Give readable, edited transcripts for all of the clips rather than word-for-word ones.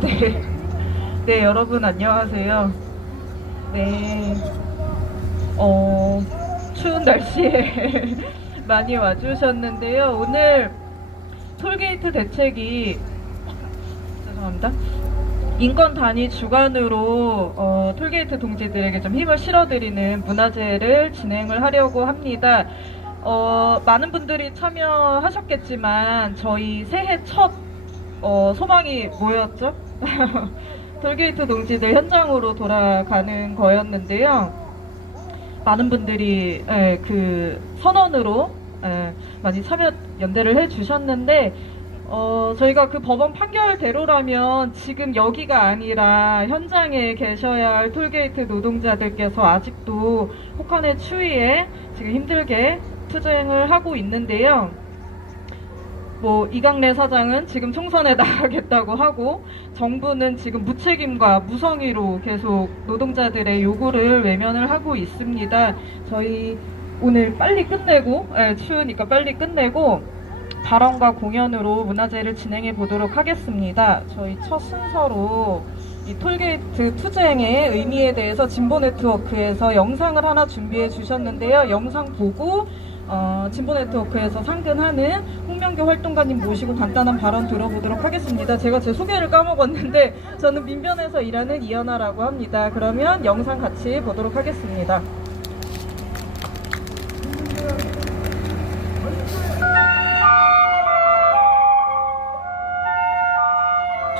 네, 네, 여러분 안녕하세요. 네, 추운 날씨에 많이 와주셨는데요. 오늘 톨게이트 대책이, 죄송합니다. 인권 단위 주관으로 톨게이트 동지들에게 좀 힘을 실어드리는 문화제를 진행을 하려고 합니다. 많은 분들이 참여하셨겠지만 저희 새해 첫 소망이 뭐였죠? 톨게이트 동지들 현장으로 돌아가는 거였는데요. 많은 분들이 그 선언으로 많이 참여 연대를 해주셨는데 저희가 그 법원 판결대로라면 지금 여기가 아니라 현장에 계셔야 할 톨게이트 노동자들께서 아직도 혹한의 추위에 지금 힘들게 투쟁을 하고 있는데요. 뭐 이강래 사장은 지금 총선에 나가겠다고 하고 정부는 지금 무책임과 무성의로 계속 노동자들의 요구를 외면을 하고 있습니다. 저희 오늘 빨리 끝내고 추우니까 빨리 끝내고 발언과 공연으로 문화제를 진행해 보도록 하겠습니다. 저희 첫 순서로 이 톨게이트 투쟁의 의미에 대해서 진보 네트워크에서 영상을 하나 준비해 주셨는데요. 영상 보고 진보 네트워크에서 상근하는 홍명교 활동가님 모시고 간단한 발언 들어보도록 하겠습니다. 제가 제 소개를 까먹었는데 저는 민변에서 일하는 이연아라고 합니다. 그러면 영상 같이 보도록 하겠습니다.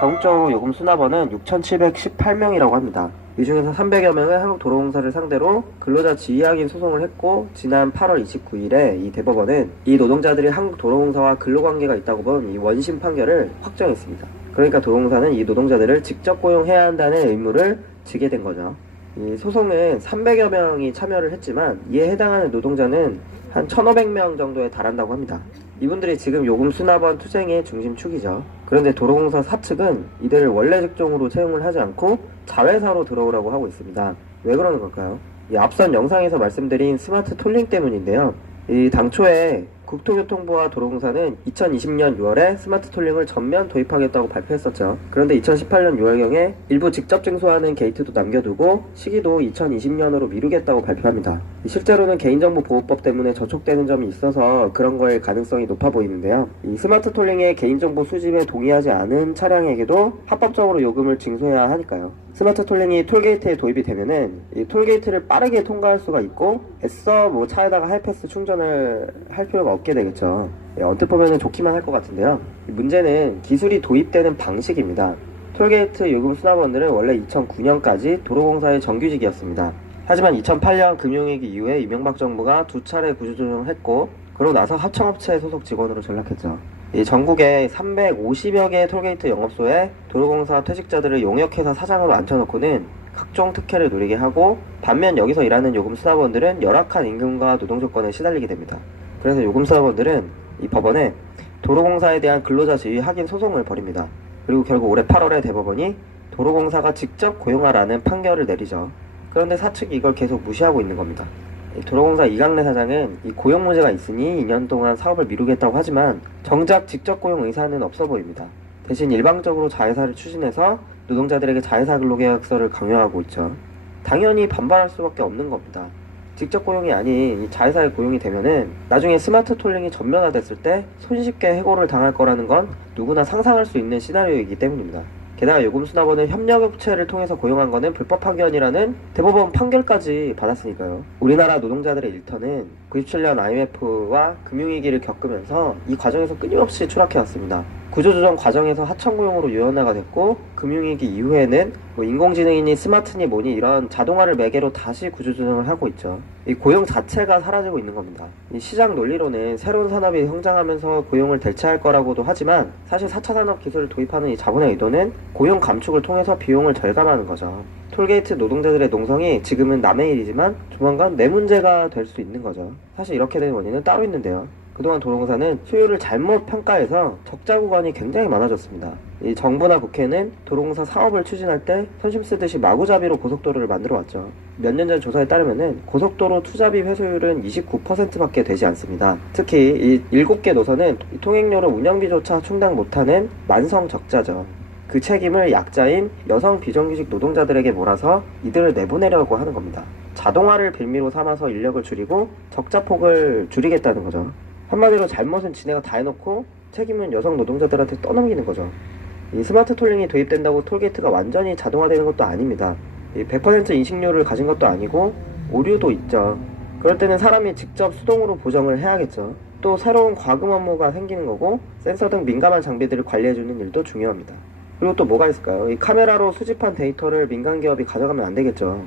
전국적으로 요금 수납원은 6,718명이라고 합니다. 이 중에서 300여 명은 한국도로공사를 상대로 근로자 지휘확인 소송을 했고, 지난 8월 29일에 이 대법원은 이 노동자들이 한국도로공사와 근로관계가 있다고 본 이 원심 판결을 확정했습니다. 그러니까 도로공사는 이 노동자들을 직접 고용해야 한다는 의무를 지게 된 거죠. 이 소송은 300여 명이 참여를 했지만 이에 해당하는 노동자는 한 1,500명 정도에 달한다고 합니다. 이분들이 지금 요금 수납원 투쟁의 중심축이죠. 그런데 도로공사 사측은 이들을 원래 직종으로 채용을 하지 않고 자회사로 들어오라고 하고 있습니다. 왜 그러는 걸까요? 이 앞선 영상에서 말씀드린 스마트 톨링 때문인데요. 이 당초에 국토교통부와 도로공사는 2020년 6월에 스마트 톨링을 전면 도입하겠다고 발표했었죠. 그런데 2018년 6월경에 일부 직접 징수하는 게이트도 남겨두고 시기도 2020년으로 미루겠다고 발표합니다. 실제로는 개인정보보호법 때문에 저촉되는 점이 있어서 그런 거일 가능성이 높아 보이는데요. 이 스마트 톨링의 개인정보 수집에 동의하지 않은 차량에게도 합법적으로 요금을 징수해야 하니까요. 스마트 톨링이 톨게이트에 도입이 되면은 이 톨게이트를 빠르게 통과할 수가 있고 애써 뭐 차에다가 하이패스 충전을 할 필요가 없게 되겠죠. 언뜻 보면은 좋기만 할 것 같은데요. 문제는 기술이 도입되는 방식입니다. 톨게이트 요금 수납원들은 원래 2009년까지 도로공사의 정규직이었습니다. 하지만 2008년 금융위기 이후에 이명박 정부가 2차례 구조조정을 했고, 그러고 나서 하청업체 소속 직원으로 전락했죠. 이 전국에 350여 개의 톨게이트 영업소에 도로공사 퇴직자들을 용역회사 사장으로 앉혀놓고는 각종 특혜를 누리게 하고, 반면 여기서 일하는 요금 수납원들은 열악한 임금과 노동 조건에 시달리게 됩니다. 그래서 요금 수납원들은 이 법원에 도로공사에 대한 근로자 지위 확인 소송을 벌입니다. 그리고 결국 올해 8월에 대법원이 도로공사가 직접 고용하라는 판결을 내리죠. 그런데 사측이 이걸 계속 무시하고 있는 겁니다. 도로공사 이강래 사장은 이 고용 문제가 있으니 2년 동안 사업을 미루겠다고 하지만 정작 직접 고용 의사는 없어 보입니다. 대신 일방적으로 자회사를 추진해서 노동자들에게 자회사 근로계약서를 강요하고 있죠. 당연히 반발할 수밖에 없는 겁니다. 직접 고용이 아닌 이 자회사에 고용이 되면은 나중에 스마트 톨링이 전면화됐을 때 손쉽게 해고를 당할 거라는 건 누구나 상상할 수 있는 시나리오이기 때문입니다. 게다가 요금 수납원은 협력업체를 통해서 고용한 거는 불법 파견이라는 대법원 판결까지 받았으니까요. 우리나라 노동자들의 일터는 97년 IMF와 금융위기를 겪으면서 이 과정에서 끊임없이 추락해왔습니다. 구조조정 과정에서 하청고용으로 유연화가 됐고, 금융위기 이후에는 뭐 인공지능이니 스마트니 뭐니 이런 자동화를 매개로 다시 구조조정을 하고 있죠. 이 고용 자체가 사라지고 있는 겁니다. 이 시장 논리로는 새로운 산업이 성장하면서 고용을 대체할 거라고도 하지만, 사실 4차 산업 기술을 도입하는 이 자본의 의도는 고용 감축을 통해서 비용을 절감하는 거죠. 톨게이트 노동자들의 농성이 지금은 남의 일이지만 조만간 내 문제가 될 수 있는 거죠. 사실 이렇게 된 원인은 따로 있는데요. 그동안 도로공사는 수요를 잘못 평가해서 적자 구간이 굉장히 많아졌습니다. 이 정부나 국회는 도로공사 사업을 추진할 때 선심 쓰듯이 마구잡이로 고속도로를 만들어 왔죠. 몇 년 전 조사에 따르면은 고속도로 투잡입 회수율은 29%밖에 되지 않습니다. 특히 이 7개 노선은 통행료로 운영비조차 충당 못하는 만성 적자죠. 그 책임을 약자인 여성 비정규직 노동자들에게 몰아서 이들을 내보내려고 하는 겁니다. 자동화를 빌미로 삼아서 인력을 줄이고 적자폭을 줄이겠다는 거죠. 한마디로 잘못은 지네가 다 해놓고 책임은 여성 노동자들한테 떠넘기는 거죠. 이 스마트 톨링이 도입된다고 톨게이트가 완전히 자동화되는 것도 아닙니다. 100% 인식률을 가진 것도 아니고 오류도 있죠. 그럴 때는 사람이 직접 수동으로 보정을 해야겠죠. 또 새로운 과금 업무가 생기는 거고 센서 등 민감한 장비들을 관리해주는 일도 중요합니다. 그리고 또 뭐가 있을까요? 이 카메라로 수집한 데이터를 민간 기업이 가져가면 안 되겠죠.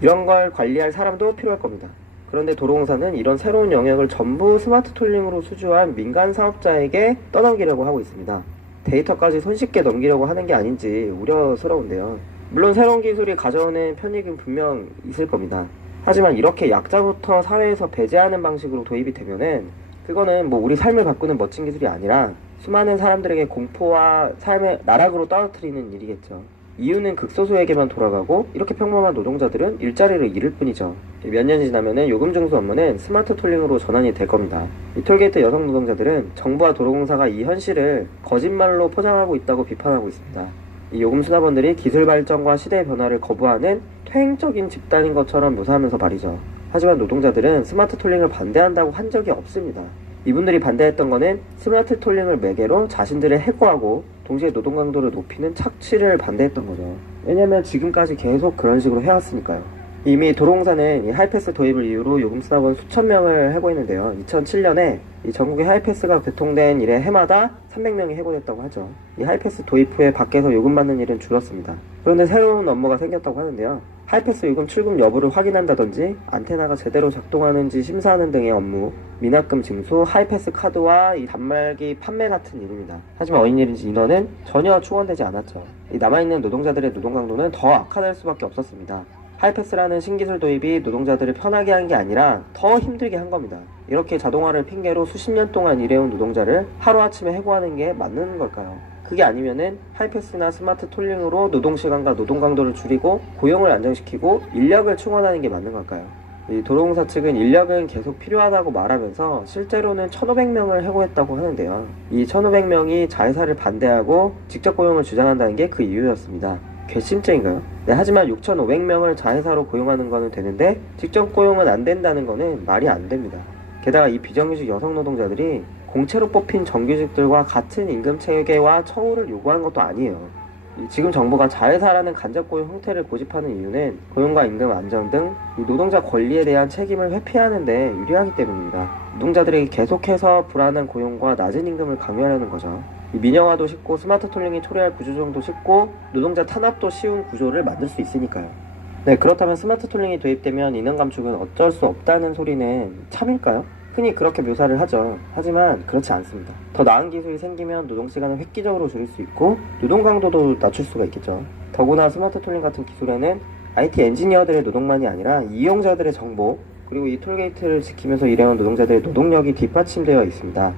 이런 걸 관리할 사람도 필요할 겁니다. 그런데 도로공사는 이런 새로운 영역을 전부 스마트 톨링으로 수주한 민간 사업자에게 떠넘기려고 하고 있습니다. 데이터까지 손쉽게 넘기려고 하는 게 아닌지 우려스러운데요. 물론 새로운 기술이 가져오는 편익은 분명 있을 겁니다. 하지만 이렇게 약자부터 사회에서 배제하는 방식으로 도입이 되면은 그거는 뭐 우리 삶을 바꾸는 멋진 기술이 아니라 수많은 사람들에게 공포와 삶의 나락으로 떨어뜨리는 일이겠죠. 이유는 극소수에게만 돌아가고 이렇게 평범한 노동자들은 일자리를 잃을 뿐이죠. 몇 년이 지나면은 요금 징수 업무는 스마트 톨링으로 전환이 될 겁니다. 이 톨게이트 여성 노동자들은 정부와 도로공사가 이 현실을 거짓말로 포장하고 있다고 비판하고 있습니다. 이 요금 수납원들이 기술 발전과 시대의 변화를 거부하는 퇴행적인 집단인 것처럼 묘사하면서 말이죠. 하지만 노동자들은 스마트 톨링을 반대한다고 한 적이 없습니다. 이분들이 반대했던 거는 스마트 톨링을 매개로 자신들을 해고하고 동시에 노동 강도를 높이는 착취를 반대했던 거죠. 왜냐면 지금까지 계속 그런 식으로 해왔으니까요. 이미 도로공사는 이 하이패스 도입을 이유로 요금 수납원 수천 명을 해고했는데요. 2007년에 이 전국의 하이패스가 개통된 이래 해마다 300명이 해고됐다고 하죠. 이 하이패스 도입 후에 밖에서 요금 받는 일은 줄었습니다. 그런데 새로운 업무가 생겼다고 하는데요. 하이패스 요금 출금 여부를 확인한다든지 안테나가 제대로 작동하는지 심사하는 등의 업무, 미납금 징수, 하이패스 카드와 이 단말기 판매 같은 일입니다. 하지만 어인 일인지 인원은 전혀 충원되지 않았죠. 이 남아있는 노동자들의 노동 강도는 더 악화될 수밖에 없었습니다. 하이패스라는 신기술 도입이 노동자들을 편하게 한 게 아니라 더 힘들게 한 겁니다. 이렇게 자동화를 핑계로 수십 년 동안 일해온 노동자를 하루아침에 해고하는 게 맞는 걸까요? 그게 아니면은 하이패스나 스마트 톨링으로 노동시간과 노동 강도를 줄이고 고용을 안정시키고 인력을 충원하는 게 맞는 걸까요? 이 도로공사 측은 인력은 계속 필요하다고 말하면서 실제로는 1,500명을 해고했다고 하는데요. 이 1,500명이 자회사를 반대하고 직접 고용을 주장한다는 게 그 이유였습니다. 괘씸죄인가요? 네, 하지만 6,500명을 자회사로 고용하는 거는 되는데 직접 고용은 안 된다는 거는 말이 안 됩니다. 게다가 이 비정규직 여성 노동자들이 공채로 뽑힌 정규직들과 같은 임금 체계와 처우를 요구한 것도 아니에요. 지금 정부가 자회사라는 간접 고용 형태를 고집하는 이유는 고용과 임금 안정 등 노동자 권리에 대한 책임을 회피하는 데 유리하기 때문입니다. 노동자들에게 계속해서 불안한 고용과 낮은 임금을 강요하려는 거죠. 민영화도 쉽고 스마트 톨링이 초래할 구조조정도 쉽고 노동자 탄압도 쉬운 구조를 만들 수 있으니까요. 네, 그렇다면 스마트 톨링이 도입되면 인원 감축은 어쩔 수 없다는 소리는 참일까요? 흔히 그렇게 묘사를 하죠. 하지만 그렇지 않습니다. 더 나은 기술이 생기면 노동시간을 획기적으로 줄일 수 있고 노동 강도도 낮출 수가 있겠죠. 더구나 스마트 톨링 같은 기술에는 IT 엔지니어들의 노동만이 아니라 이용자들의 정보 그리고 이 톨게이트를 지키면서 일해온 노동자들의 노동력이 뒷받침되어 있습니다.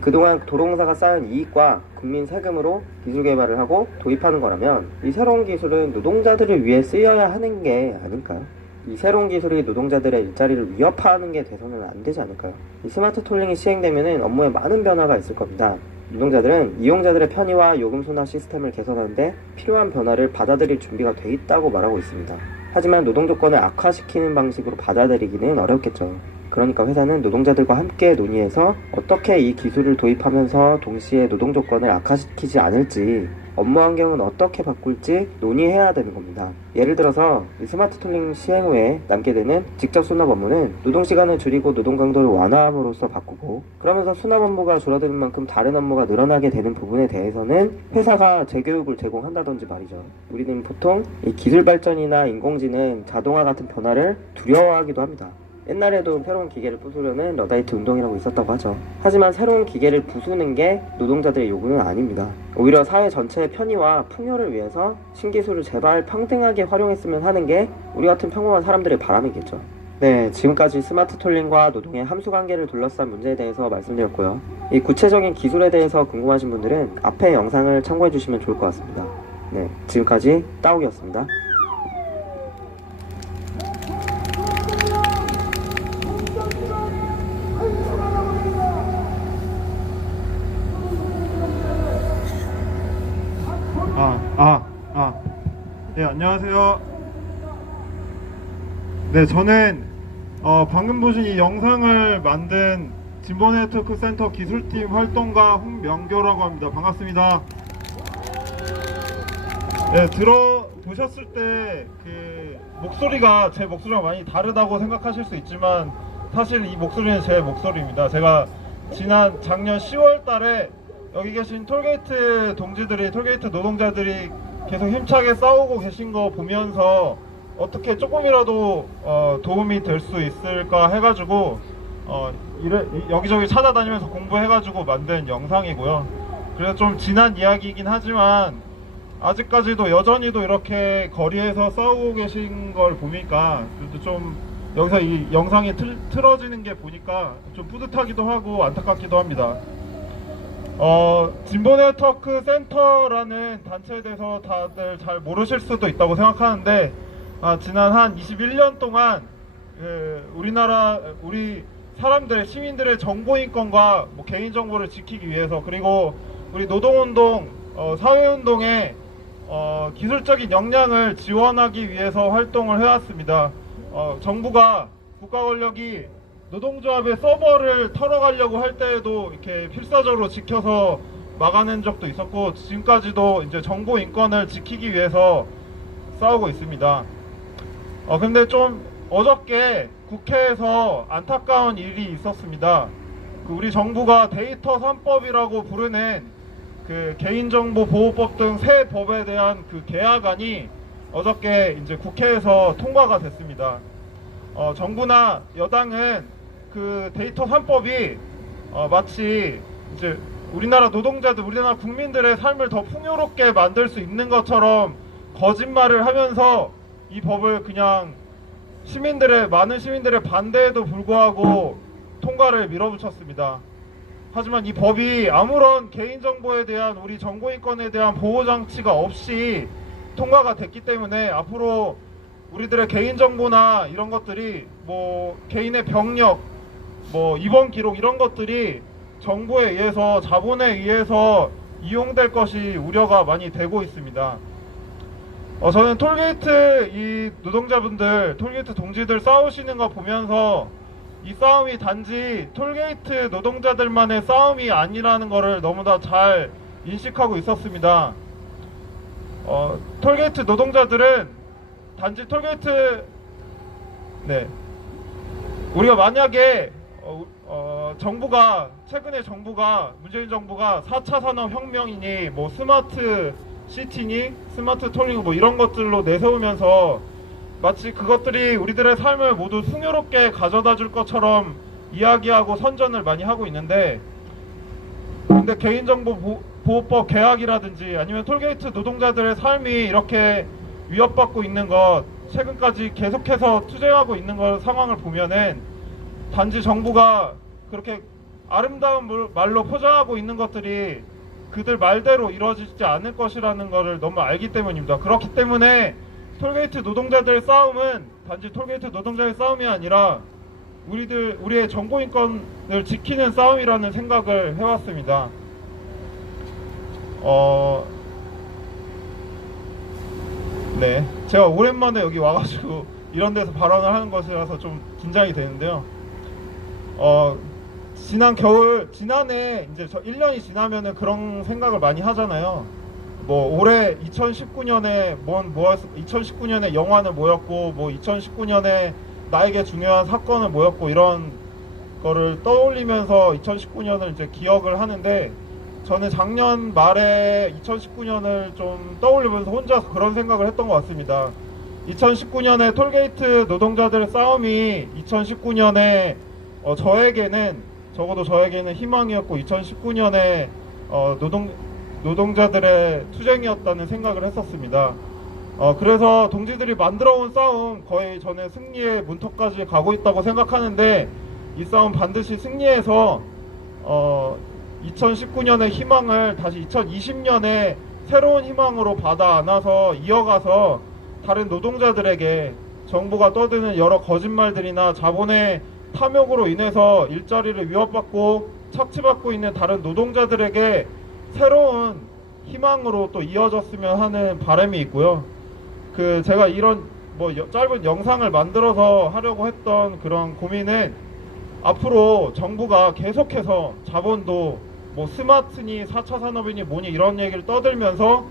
그동안 도로공사가 쌓은 이익과 국민 세금으로 기술 개발을 하고 도입하는 거라면 이 새로운 기술은 노동자들을 위해 쓰여야 하는 게 아닐까요? 이 새로운 기술이 노동자들의 일자리를 위협하는 게 돼서는 안 되지 않을까요? 이 스마트 톨링이 시행되면 업무에 많은 변화가 있을 겁니다. 노동자들은 이용자들의 편의와 요금 수납 시스템을 개선하는데 필요한 변화를 받아들일 준비가 돼 있다고 말하고 있습니다. 하지만 노동 조건을 악화시키는 방식으로 받아들이기는 어렵겠죠. 그러니까 회사는 노동자들과 함께 논의해서 어떻게 이 기술을 도입하면서 동시에 노동 조건을 악화시키지 않을지 업무 환경은 어떻게 바꿀지 논의해야 되는 겁니다. 예를 들어서 스마트 톨링 시행 후에 남게 되는 직접 수납 업무는 노동시간을 줄이고 노동 강도를 완화함으로써 바꾸고 그러면서 수납 업무가 줄어드는 만큼 다른 업무가 늘어나게 되는 부분에 대해서는 회사가 재교육을 제공한다든지 말이죠. 우리는 보통 이 기술 발전이나 인공지능, 자동화 같은 변화를 두려워하기도 합니다. 옛날에도 새로운 기계를 부수려는 러다이트 운동이라고 있었다고 하죠. 하지만 새로운 기계를 부수는 게 노동자들의 요구는 아닙니다. 오히려 사회 전체의 편의와 풍요를 위해서 신기술을 제발 평등하게 활용했으면 하는 게 우리 같은 평범한 사람들의 바람이겠죠. 네, 지금까지 스마트 톨링과 노동의 함수관계를 둘러싼 문제에 대해서 말씀드렸고요. 이 구체적인 기술에 대해서 궁금하신 분들은 앞에 영상을 참고해 주시면 좋을 것 같습니다. 네, 지금까지 따옥이었습니다. 네, 안녕하세요. 네, 저는 방금 보신 이 영상을 만든 진보네트워크 센터 기술팀 활동가 홍명교라고 합니다. 반갑습니다. 네, 들어보셨을 때 그 목소리가 제 목소리랑 많이 다르다고 생각하실 수 있지만 사실 이 목소리는 제 목소리입니다. 제가 작년 10월 달에 여기 계신 톨게이트 동지들이, 톨게이트 노동자들이 계속 힘차게 싸우고 계신 거 보면서 어떻게 조금이라도 도움이 될 수 있을까 해가지고 여기저기 찾아다니면서 공부해가지고 만든 영상이고요. 그래서 좀 지난 이야기이긴 하지만 아직까지도 여전히도 이렇게 거리에서 싸우고 계신 걸 보니까 그래도 좀 여기서 이 영상이 틀어지는 게 보니까 좀 뿌듯하기도 하고 안타깝기도 합니다. 진보네트워크 센터라는 단체에 대해서 다들 잘 모르실 수도 있다고 생각하는데 지난 한 21년 동안 우리 사람들의, 시민들의 정보인권과 뭐 개인정보를 지키기 위해서, 그리고 우리 노동운동, 사회운동에 기술적인 역량을 지원하기 위해서 활동을 해왔습니다. 정부가, 국가 권력이 노동조합의 서버를 털어가려고 할 때에도 이렇게 필사적으로 지켜서 막아낸 적도 있었고, 지금까지도 이제 정보 인권을 지키기 위해서 싸우고 있습니다. 근데 좀 어저께 국회에서 안타까운 일이 있었습니다. 우리 정부가 데이터 3법이라고 부르는 그 개인정보 보호법 등 새 법에 대한 그 개혁안이 어저께 이제 국회에서 통과가 됐습니다. 정부나 여당은 그 데이터 3법이 마치 이제 우리나라 노동자들, 우리나라 국민들의 삶을 더 풍요롭게 만들 수 있는 것처럼 거짓말을 하면서 이 법을 그냥 많은 시민들의 반대에도 불구하고 통과를 밀어붙였습니다. 하지만 이 법이 아무런 개인정보에 대한, 우리 정보인권에 대한 보호장치가 없이 통과가 됐기 때문에 앞으로 우리들의 개인정보나 이런 것들이 뭐 개인의 병력, 뭐 입원 기록 이런 것들이 정부에 의해서, 자본에 의해서 이용될 것이 우려가 많이 되고 있습니다. 저는 톨게이트 이 노동자분들, 톨게이트 동지들 싸우시는 거 보면서 이 싸움이 단지 톨게이트 노동자들만의 싸움이 아니라는 것을 너무나 잘 인식하고 있었습니다. 톨게이트 노동자들은 단지 톨게이트, 우리가 만약에 문재인 정부가 4차 산업혁명이니 뭐 스마트 시티니 스마트 톨링 뭐 이런 것들로 내세우면서 마치 그것들이 우리들의 삶을 모두 풍요롭게 가져다 줄 것처럼 이야기하고 선전을 많이 하고 있는데, 근데 개인정보보호법 개혁이라든지 아니면 톨게이트 노동자들의 삶이 이렇게 위협받고 있는 것, 최근까지 계속해서 투쟁하고 있는 상황을 보면은 단지 정부가 그렇게 아름다운 말로 포장하고 있는 것들이 그들 말대로 이루어지지 않을 것이라는 것을 너무 알기 때문입니다. 그렇기 때문에 톨게이트 노동자들의 싸움은 단지 톨게이트 노동자의 싸움이 아니라 우리의 정보인권을 지키는 싸움이라는 생각을 해왔습니다. 제가 오랜만에 여기 와가지고 이런 데서 발언을 하는 것이라서 좀 긴장이 되는데요. 지난해 이제 1년이 지나면은 그런 생각을 많이 하잖아요. 뭐 올해 2019년에 2019년에 영화는 뭐였고, 뭐 2019년에 나에게 중요한 사건은 뭐였고, 이런 거를 떠올리면서 2019년을 이제 기억을 하는데, 저는 작년 말에 2019년을 좀 떠올리면서 혼자서 그런 생각을 했던 것 같습니다. 2019년에 톨게이트 노동자들의 싸움이 2019년에 적어도 저에게는 희망이었고, 2019년에 노동자들의 투쟁이었다는 생각을 했었습니다. 그래서 동지들이 만들어온 싸움, 거의 저는 승리의 문턱까지 가고 있다고 생각하는데, 이 싸움 반드시 승리해서 2019년의 희망을 다시 2020년에 새로운 희망으로 받아 안아서 이어가서 다른 노동자들에게 정부가 떠드는 여러 거짓말들이나 자본의 탐욕으로 인해서 일자리를 위협받고 착취받고 있는 다른 노동자들에게 새로운 희망으로 또 이어졌으면 하는 바람이 있고요. 제가 이런 짧은 영상을 만들어서 하려고 했던 그런 고민은 앞으로 정부가 계속해서 자본도 스마트니 4차 산업이니 뭐니 이런 얘기를 떠들면서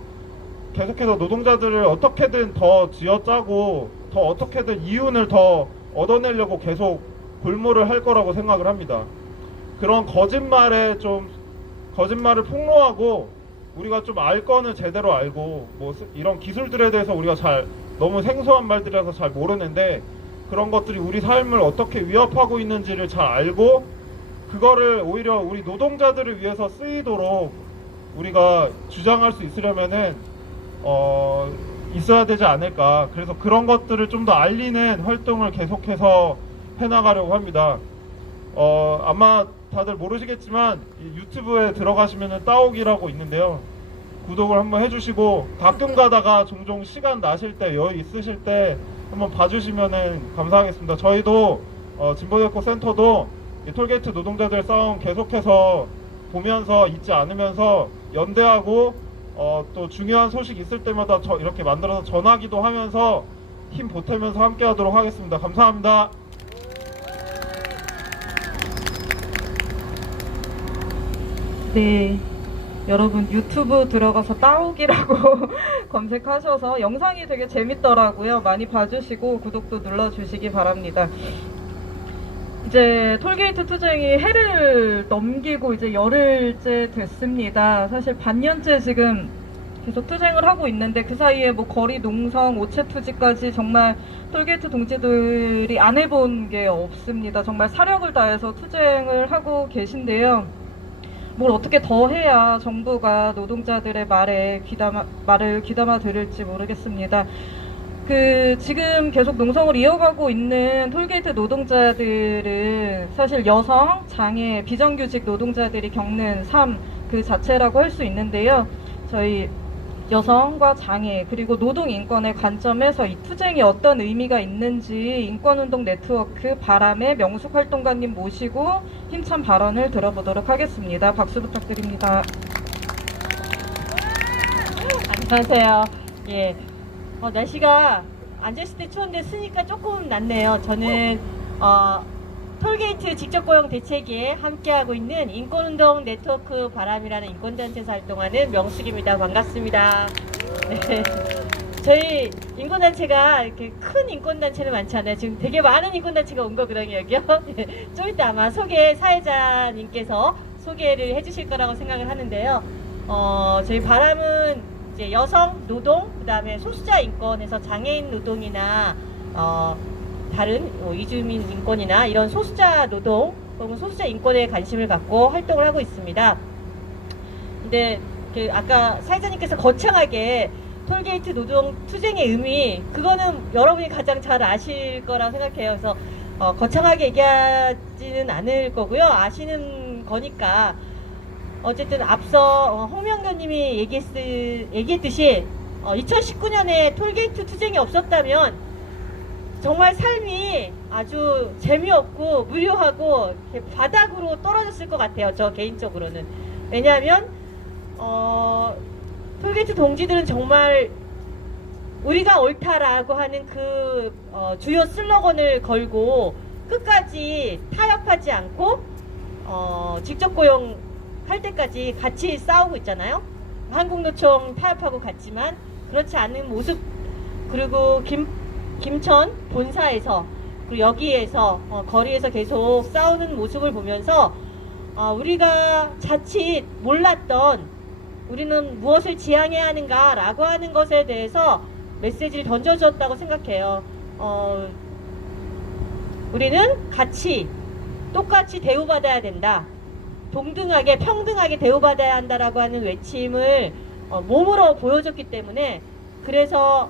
계속해서 노동자들을 어떻게든 더 쥐어짜고 더 어떻게든 이윤을 더 얻어내려고 계속 골몰을 할 거라고 생각을 합니다. 그런 거짓말을 폭로하고 우리가 좀 알 거는 제대로 알고 이런 기술들에 대해서 우리가 너무 생소한 말들이라서 잘 모르는데 그런 것들이 우리 삶을 어떻게 위협하고 있는지를 잘 알고 그거를 오히려 우리 노동자들을 위해서 쓰이도록 우리가 주장할 수 있으려면은 있어야 되지 않을까. 그래서 그런 것들을 좀 더 알리는 활동을 계속해서 해나가려고 합니다. 아마 다들 모르시겠지만 유튜브에 들어가시면은 따옥이라고 있는데요. 구독을 한번 해주시고 가끔 가다가 종종 시간 나실 때 여유 있으실 때 한번 봐주시면은 감사하겠습니다. 저희도 진보대학교 센터도 이 톨게이트 노동자들 싸움 계속해서 보면서 잊지 않으면서 연대하고 또 중요한 소식 있을 때마다 이렇게 만들어서 전하기도 하면서 힘 보태면서 함께 하도록 하겠습니다. 감사합니다. 네, 여러분 유튜브 들어가서 따옥이라고 검색하셔서 영상이 되게 재밌더라고요. 많이 봐주시고 구독도 눌러주시기 바랍니다. 이제 톨게이트 투쟁이 해를 넘기고 이제 열흘째 됐습니다. 사실 반년째 지금 계속 투쟁을 하고 있는데 그 사이에 거리 농성, 오체 투지까지 정말 톨게이트 동지들이 안 해본 게 없습니다. 정말 사력을 다해서 투쟁을 하고 계신데요. 뭘 어떻게 더 해야 정부가 노동자들의 말을 귀담아 들을지 모르겠습니다. 지금 계속 농성을 이어가고 있는 톨게이트 노동자들은 사실 여성, 장애, 비정규직 노동자들이 겪는 삶 그 자체라고 할 수 있는데요. 저희 여성과 장애 그리고 노동인권의 관점에서 이 투쟁이 어떤 의미가 있는지 인권운동 네트워크 바람의 명숙활동가님 모시고 힘찬 발언을 들어보도록 하겠습니다. 박수 부탁드립니다. 안녕하세요. 예. 날씨가 앉았을 때 추운데 쓰니까 조금 낫네요. 저는 톨게이트 직접고용 대책위에 함께하고 있는 인권운동 네트워크 바람이라는 인권단체에서 활동하는 명숙입니다. 반갑습니다. 네. 저희 인권단체가 이렇게 큰 인권단체는 많잖아요. 지금 되게 많은 인권단체가 온 거거든요, 여기요. 좀 이따 아마 사회자님께서 소개를 해주실 거라고 생각을 하는데요. 저희 바람은 이제 여성, 노동, 그 다음에 소수자 인권에서 장애인 노동이나 다른 이주민 인권이나 이런 소수자 노동 혹은 소수자 인권에 관심을 갖고 활동을 하고 있습니다. 근데 아까 사회자님께서 거창하게 톨게이트 노동 투쟁의 의미 그거는 여러분이 가장 잘 아실 거라고 생각해요. 그래서 거창하게 얘기하지는 않을 거고요. 아시는 거니까 어쨌든 앞서 홍명교님이 얘기했듯이 2019년에 톨게이트 투쟁이 없었다면 정말 삶이 아주 재미없고 무료하고 바닥으로 떨어졌을 것 같아요. 저 개인적으로는. 왜냐하면 톨게이트 동지들은 정말 우리가 옳다라고 하는 그 주요 슬로건을 걸고 끝까지 타협하지 않고 직접 고용 할 때까지 같이 싸우고 있잖아요. 한국노총 타협하고 갔지만 그렇지 않은 모습 그리고 김천 본사에서 그리고 여기에서 거리에서 계속 싸우는 모습을 보면서 우리가 자칫 몰랐던 우리는 무엇을 지향해야 하는가 라고 하는 것에 대해서 메시지를 던져주었다고 생각해요. 우리는 같이 똑같이 대우받아야 된다. 동등하게 평등하게 대우받아야 한다라고 하는 외침을 몸으로 보여줬기 때문에 그래서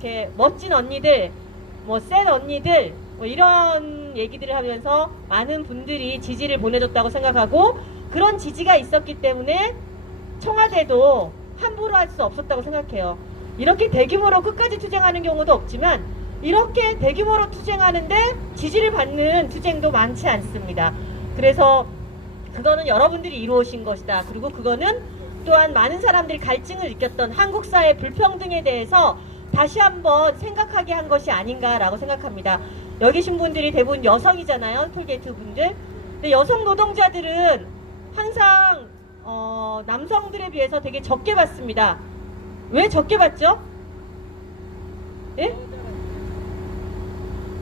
이렇게 멋진 언니들, 센 언니들 이런 얘기들을 하면서 많은 분들이 지지를 보내줬다고 생각하고 그런 지지가 있었기 때문에 청와대도 함부로 할 수 없었다고 생각해요. 이렇게 대규모로 끝까지 투쟁하는 경우도 없지만 이렇게 대규모로 투쟁하는데 지지를 받는 투쟁도 많지 않습니다. 그래서 그거는 여러분들이 이루어오신 것이다. 그리고 그거는 또한 많은 사람들이 갈증을 느꼈던 한국 사회 불평등에 대해서 다시 한번 생각하게 한 것이 아닌가라고 생각합니다. 여기 계신 분들이 대부분 여성이잖아요. 톨게이트 분들. 근데 여성 노동자들은 항상 남성들에 비해서 되게 적게 받습니다. 왜 적게 받죠? 예?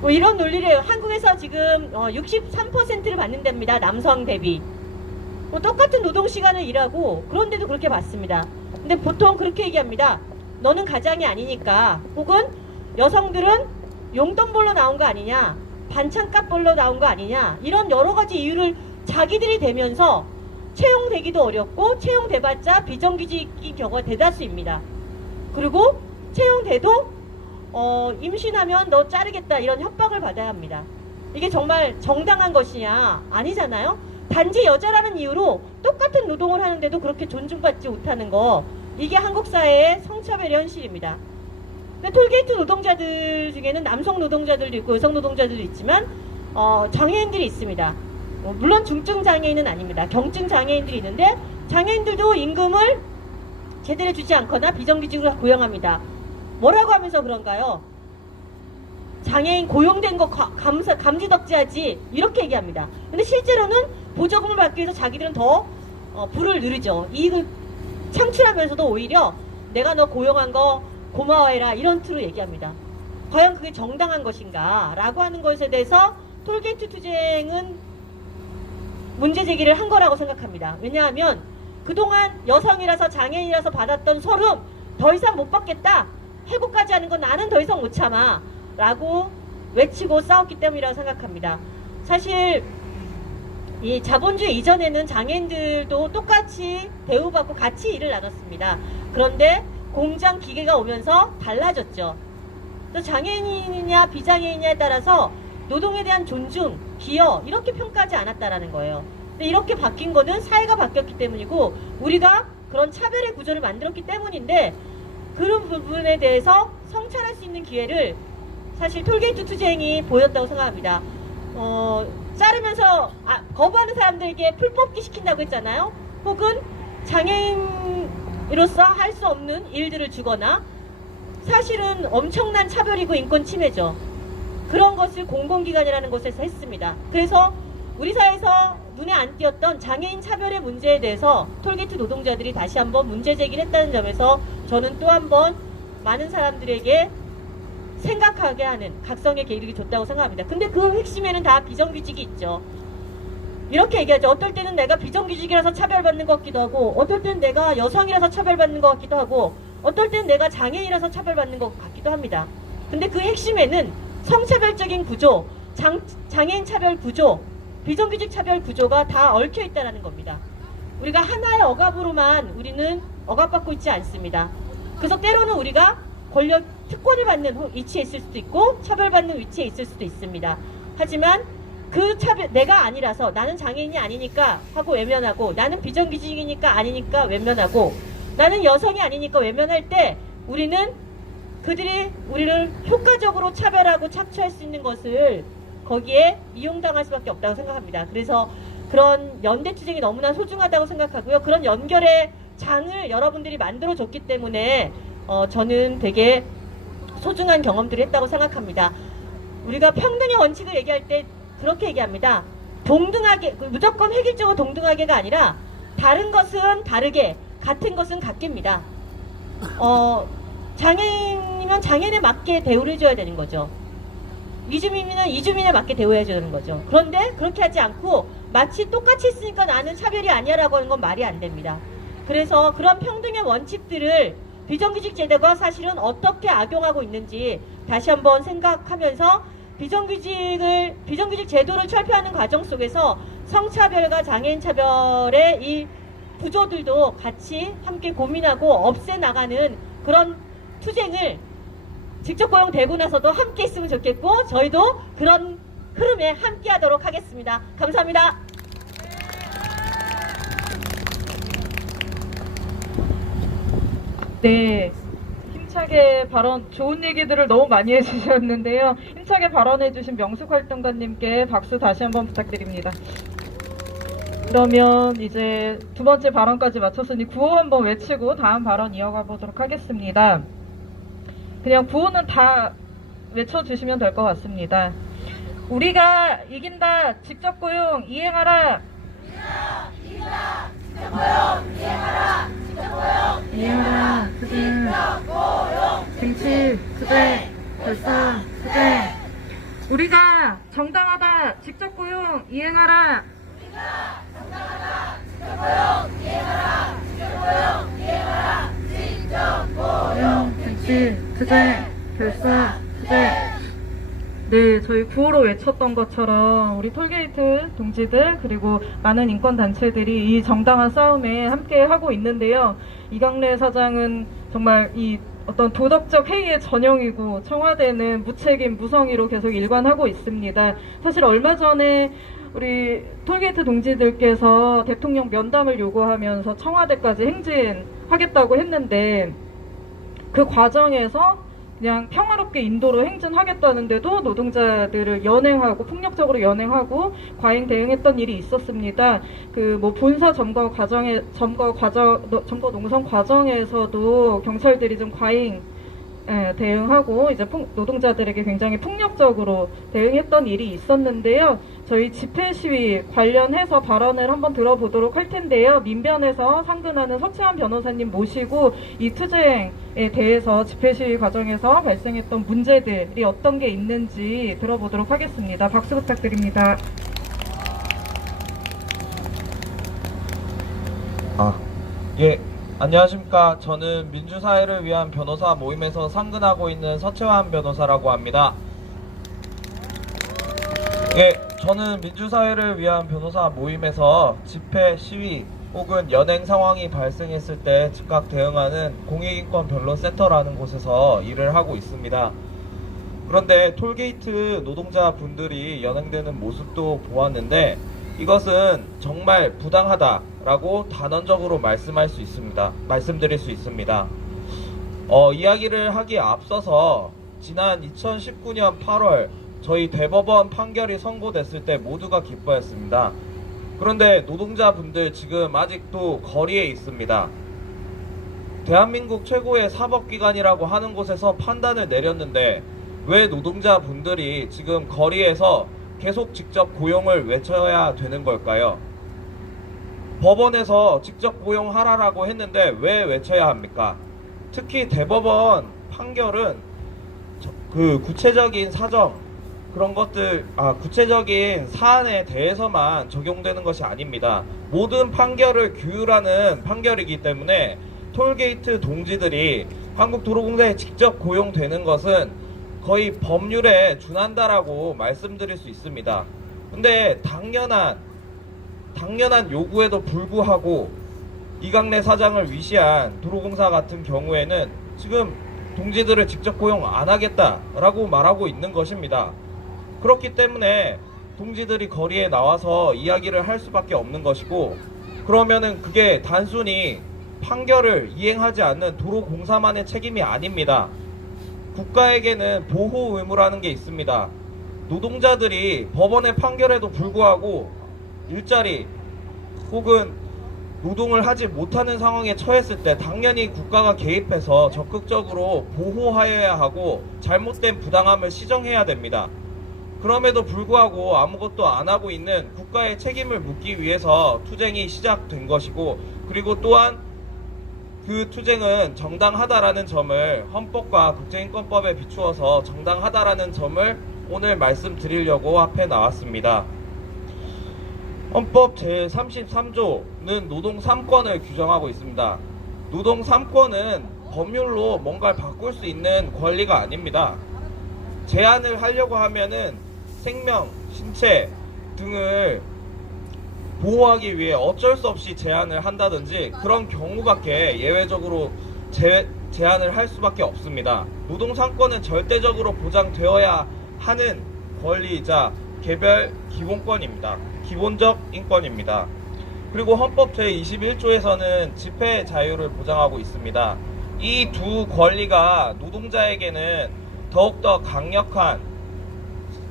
뭐 이런 논리를 한국에서 지금 63%를 받는답니다. 남성 대비. 뭐 똑같은 노동시간을 일하고 그런데도 그렇게 받습니다. 근데 보통 그렇게 얘기합니다. 너는 가장이 아니니까, 혹은 여성들은 용돈 벌러 나온 거 아니냐, 반찬값 벌러 나온 거 아니냐, 이런 여러 가지 이유를 자기들이 대면서 채용되기도 어렵고 채용돼봤자 비정규직인 경우가 대다수입니다. 그리고 채용돼도 임신하면 너 자르겠다 이런 협박을 받아야 합니다. 이게 정말 정당한 것이냐? 아니잖아요. 단지 여자라는 이유로 똑같은 노동을 하는데도 그렇게 존중받지 못하는 거, 이게 한국 사회의 성차별의 현실입니다. 근데 톨게이트 노동자들 중에는 남성 노동자들도 있고 여성 노동자들도 있지만 장애인들이 있습니다. 물론 중증 장애인은 아닙니다. 경증 장애인들이 있는데 장애인들도 임금을 제대로 주지 않거나 비정규직으로 고용합니다. 뭐라고 하면서 그런가요? 장애인 고용된 거 감지덕지하지, 이렇게 얘기합니다. 근데 실제로는 보조금을 받기 위해서 자기들은 더 부를 누르죠. 이익을 창출하면서도 오히려 내가 너 고용한 거 고마워해라, 이런 투로 얘기합니다. 과연 그게 정당한 것인가 라고 하는 것에 대해서 톨게이트 투쟁은 문제 제기를 한 거라고 생각합니다. 왜냐하면 그동안 여성이라서 장애인이라서 받았던 소름 더 이상 못 받겠다, 해고까지 하는 건 나는 더 이상 못 참아 라고 외치고 싸웠기 때문이라고 생각합니다. 사실 이 자본주의 이전에는 장애인들도 똑같이 대우받고 같이 일을 나눴습니다. 그런데 공장 기계가 오면서 달라졌죠. 또 장애인이냐 비장애인이냐에 따라서 노동에 대한 존중, 기여, 이렇게 평가하지 않았다라는 거예요. 근데 이렇게 바뀐 거는 사회가 바뀌었기 때문이고 우리가 그런 차별의 구조를 만들었기 때문인데, 그런 부분에 대해서 성찰할 수 있는 기회를 사실 톨게이트 투쟁이 보였다고 생각합니다. 자르면서 거부하는 사람들에게 풀 뽑기 시킨다고 했잖아요. 혹은 장애인으로서 할 수 없는 일들을 주거나, 사실은 엄청난 차별이고 인권 침해죠. 그런 것을 공공기관이라는 곳에서 했습니다. 그래서 우리 사회에서 눈에 안 띄었던 장애인 차별의 문제에 대해서 톨게이트 노동자들이 다시 한번 문제 제기를 했다는 점에서 저는 또 한번 많은 사람들에게 생각하게 하는 각성의 계기를 줬다고 생각합니다. 근데 그 핵심에는 다 비정규직이 있죠. 이렇게 얘기하죠. 어떨 때는 내가 비정규직이라서 차별받는 것 같기도 하고, 어떨 때는 내가 여성이라서 차별받는 것 같기도 하고, 어떨 때는 내가 장애인이라서 차별받는 것 같기도 합니다. 근데 그 핵심에는 성차별적인 구조, 장애인 차별 구조, 비정규직 차별 구조가 다 얽혀 있다는 겁니다. 우리가 하나의 억압으로만 우리는 억압받고 있지 않습니다. 그래서 때로는 우리가 권력 특권을 받는 위치에 있을 수도 있고 차별받는 위치에 있을 수도 있습니다. 하지만 그 차별, 내가 아니라서, 나는 장애인이 아니니까 하고 외면하고, 나는 비정규직이니까 아니니까 외면하고, 나는 여성이 아니니까 외면할 때 우리는 그들이 우리를 효과적으로 차별하고 착취할 수 있는 것을 거기에 이용당할 수밖에 없다고 생각합니다. 그래서 그런 연대투쟁이 너무나 소중하다고 생각하고요. 그런 연결의 장을 여러분들이 만들어줬기 때문에 저는 되게 소중한 경험들을 했다고 생각합니다. 우리가 평등의 원칙을 얘기할 때 그렇게 얘기합니다. 동등하게, 무조건 획일적으로 동등하게가 아니라 다른 것은 다르게, 같은 것은 같게입니다. 장애인이면 장애인에 맞게 대우를 해줘야 되는 거죠. 이주민이면 이주민에 맞게 대우해줘야 되는 거죠. 그런데 그렇게 하지 않고 마치 똑같이 있으니까 나는 차별이 아니야 라고 하는 건 말이 안 됩니다. 그래서 그런 평등의 원칙들을 비정규직 제도가 사실은 어떻게 악용하고 있는지 다시 한번 생각하면서 비정규직 제도를 철폐하는 과정 속에서 성차별과 장애인 차별의 이 구조들도 같이 함께 고민하고 없애나가는 그런 투쟁을 직접 고용되고 나서도 함께 했으면 좋겠고, 저희도 그런 흐름에 함께 하도록 하겠습니다. 감사합니다. 네, 힘차게 발언, 좋은 얘기들을 너무 많이 해주셨는데요. 힘차게 발언해주신 명숙활동가님께 박수 다시 한번 부탁드립니다. 그러면 이제 두 번째 발언까지 마쳤으니 구호 한번 외치고 다음 발언 이어가 보도록 하겠습니다. 그냥 구호는 다 외쳐주시면 될 것 같습니다. 우리가 이긴다. 직접 고용 이행하라. 이행하라. 투쟁. 쟁취. 투쟁. 결사. 투쟁. 우리가 정당하다. 직접 고용 이행하라. 쟁취. 투쟁. 결사. 투쟁. 네, 저희 구호로 외쳤던 것처럼 우리 톨게이트 동지들 그리고 많은 인권단체들이 이 정당한 싸움에 함께 하고 있는데요. 이강래 사장은 정말 이 어떤 도덕적 해이의 전형이고 청와대는 무책임, 무성의로 계속 일관하고 있습니다. 사실 얼마 전에 우리 톨게이트 동지들께서 대통령 면담을 요구하면서 청와대까지 행진하겠다고 했는데 그 과정에서 그냥 평화롭게 인도로 행진하겠다는데도 노동자들을 연행하고 폭력적으로 연행하고 과잉 대응했던 일이 있었습니다. 그 뭐 본사 점거 농성 과정에서도 경찰들이 좀 과잉 대응하고 이제 노동자들에게 굉장히 폭력적으로 대응했던 일이 있었는데요. 저희 집회 시위 관련해서 발언을 한번 들어보도록 할 텐데요. 민변에서 상근하는 서채한 변호사님 모시고 이 투쟁에 대해서 집회 시위 과정에서 발생했던 문제들이 어떤 게 있는지 들어보도록 하겠습니다. 박수 부탁드립니다. 예, 안녕하십니까. 저는 민주사회를 위한 변호사 모임에서 상근하고 있는 서채환 변호사라고 합니다. 예, 저는 민주사회를 위한 변호사 모임에서 집회, 시위 혹은 연행 상황이 발생했을 때 즉각 대응하는 공익인권 변론센터라는 곳에서 일을 하고 있습니다. 그런데 톨게이트 노동자분들이 연행되는 모습도 보았는데 이것은 정말 부당하다라고 단언적으로 말씀드릴 수 있습니다. 이야기를 하기에 앞서서 지난 2019년 8월 저희 대법원 판결이 선고됐을 때 모두가 기뻐했습니다. 그런데 노동자분들 지금 아직도 거리에 있습니다. 대한민국 최고의 사법기관이라고 하는 곳에서 판단을 내렸는데 왜 노동자분들이 지금 거리에서 계속 직접 고용을 외쳐야 되는 걸까요? 법원에서 직접 고용하라라고 했는데 왜 외쳐야 합니까? 특히 대법원 판결은 그 구체적인 사정 그런 것들 구체적인 사안에 대해서만 적용되는 것이 아닙니다. 모든 판결을 규율하는 판결이기 때문에 톨게이트 동지들이 한국도로공사에 직접 고용되는 것은 거의 법률에 준한다라고 말씀드릴 수 있습니다. 근데 당연한 요구에도 불구하고 이강래 사장을 위시한 도로공사 같은 경우에는 지금 동지들을 직접 고용 안 하겠다라고 말하고 있는 것입니다. 그렇기 때문에 동지들이 거리에 나와서 이야기를 할 수밖에 없는 것이고, 그러면은 그게 단순히 판결을 이행하지 않는 도로공사만의 책임이 아닙니다. 국가에게는 보호 의무라는 게 있습니다. 노동자들이 법원의 판결에도 불구하고 일자리 혹은 노동을 하지 못하는 상황에 처했을 때 당연히 국가가 개입해서 적극적으로 보호하여야 하고 잘못된 부당함을 시정해야 됩니다. 그럼에도 불구하고 아무것도 안 하고 있는 국가의 책임을 묻기 위해서 투쟁이 시작된 것이고, 그리고 또한 그 투쟁은 정당하다라는 점을 헌법과 국제인권법에 비추어서 정당하다라는 점을 오늘 말씀드리려고 앞에 나왔습니다. 헌법 제33조는 노동 3권을 규정하고 있습니다. 노동 3권은 법률로 뭔가를 바꿀 수 있는 권리가 아닙니다. 제한을 하려고 하면은 생명, 신체 등을 보호하기 위해 어쩔 수 없이 제한을 한다든지 그런 경우밖에 예외적으로 제한을 할 수밖에 없습니다. 노동 3권은 절대적으로 보장되어야 하는 권리이자 개별 기본권입니다. 기본적 인권입니다. 그리고 헌법 제21조에서는 집회 자유를 보장하고 있습니다. 이 두 권리가 노동자에게는 더욱더 강력한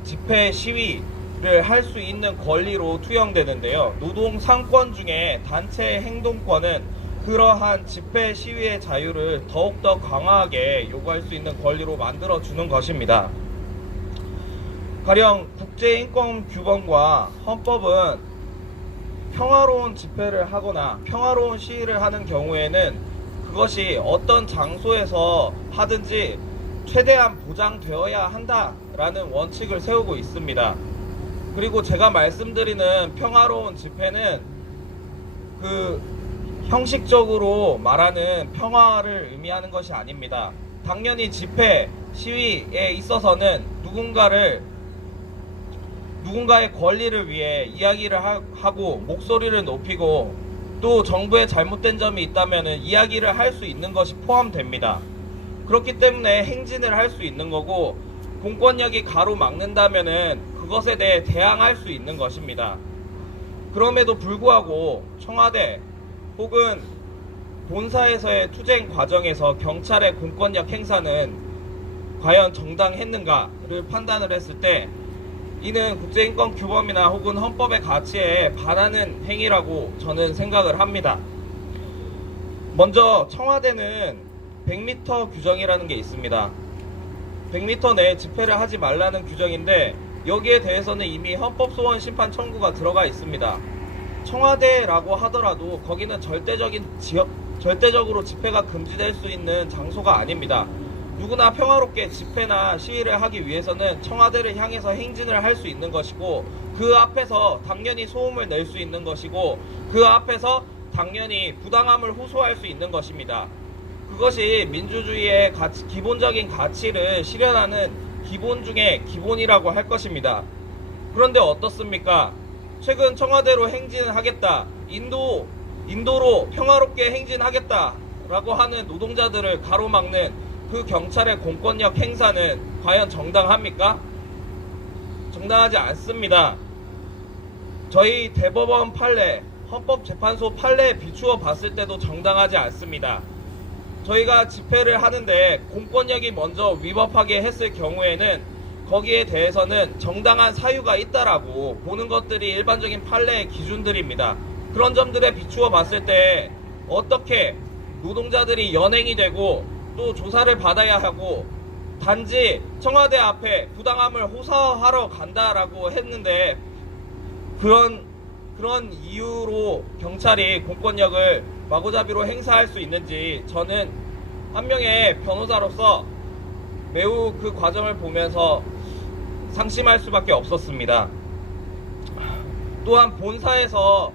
집회, 시위 할 수 있는 권리로 투영되는데요. 노동 상권 중에 단체 행동권은 그러한 집회 시위의 자유를 더욱더 강화하게 요구할 수 있는 권리로 만들어주는 것입니다. 가령 국제인권규범과 헌법은 평화로운 집회를 하거나 평화로운 시위를 하는 경우에는 그것이 어떤 장소에서 하든지 최대한 보장되어야 한다라는 원칙을 세우고 있습니다. 그리고 제가 말씀드리는 평화로운 집회는 그 형식적으로 말하는 평화를 의미하는 것이 아닙니다. 당연히 집회, 시위에 있어서는 누군가의 권리를 위해 이야기를 하고 목소리를 높이고 또 정부의 잘못된 점이 있다면 이야기를 할 수 있는 것이 포함됩니다. 그렇기 때문에 행진을 할 수 있는 거고 공권력이 가로막는다면 그것에 대해 대항할 수 있는 것입니다. 그럼에도 불구하고 청와대 혹은 본사에서의 투쟁 과정에서 경찰의 공권력 행사는 과연 정당했는가를 판단을 했을 때 이는 국제인권규범이나 혹은 헌법의 가치에 반하는 행위라고 저는 생각을 합니다. 먼저 청와대는 100m 규정이라는 게 있습니다. 100m 내에 집회를 하지 말라는 규정인데 여기에 대해서는 이미 헌법소원 심판 청구가 들어가 있습니다. 청와대라고 하더라도 거기는 절대적으로 집회가 금지될 수 있는 장소가 아닙니다. 누구나 평화롭게 집회나 시위를 하기 위해서는 청와대를 향해서 행진을 할 수 있는 것이고 그 앞에서 당연히 소음을 낼 수 있는 것이고 그 앞에서 당연히 부당함을 호소할 수 있는 것입니다. 그것이 민주주의의 기본적인 가치를 실현하는 기본 중에 기본이라고 할 것입니다. 그런데 어떻습니까? 최근 청와대로 행진하겠다, 인도로 평화롭게 행진하겠다라고 하는 노동자들을 가로막는 그 경찰의 공권력 행사는 과연 정당합니까? 정당하지 않습니다. 저희 대법원 판례, 헌법재판소 판례에 비추어 봤을 때도 정당하지 않습니다. 저희가 집회를 하는데 공권력이 먼저 위법하게 했을 경우에는 거기에 대해서는 정당한 사유가 있다라고 보는 것들이 일반적인 판례의 기준들입니다. 그런 점들에 비추어 봤을 때 어떻게 노동자들이 연행이 되고 또 조사를 받아야 하고 단지 청와대 앞에 부당함을 호소하러 간다라고 했는데 그런 이유로 경찰이 공권력을 마구잡이로 행사할 수 있는지 저는 한 명의 변호사로서 매우 그 과정을 보면서 상심할 수밖에 없었습니다. 또한 본사에서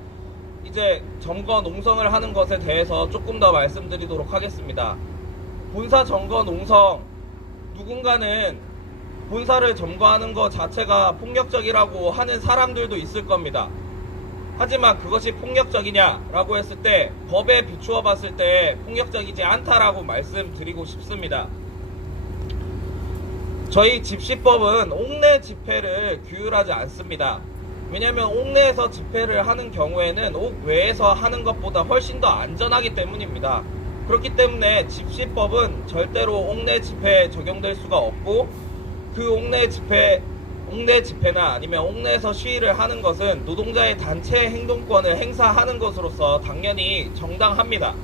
이제 점거 농성을 하는 것에 대해서 조금 더 말씀드리도록 하겠습니다. 본사 점거 농성, 누군가는 본사를 점거하는 것 자체가 폭력적이라고 하는 사람들도 있을 겁니다. 하지만 그것이 폭력적이냐라고 했을 때 법에 비추어 봤을 때 폭력적이지 않다라고 말씀드리고 싶습니다. 저희 집시법은 옥내 집회를 규율하지 않습니다. 왜냐하면 옥내에서 집회를 하는 경우에는 옥외에서 하는 것보다 훨씬 더 안전하기 때문입니다. 그렇기 때문에 집시법은 절대로 옥내 집회에 적용될 수가 없고 그 옥내 집회나 아니면 옥내에서 시위를 하는 것은 노동자의 단체 행동권을 행사하는 것으로서 당연히 정당합니다.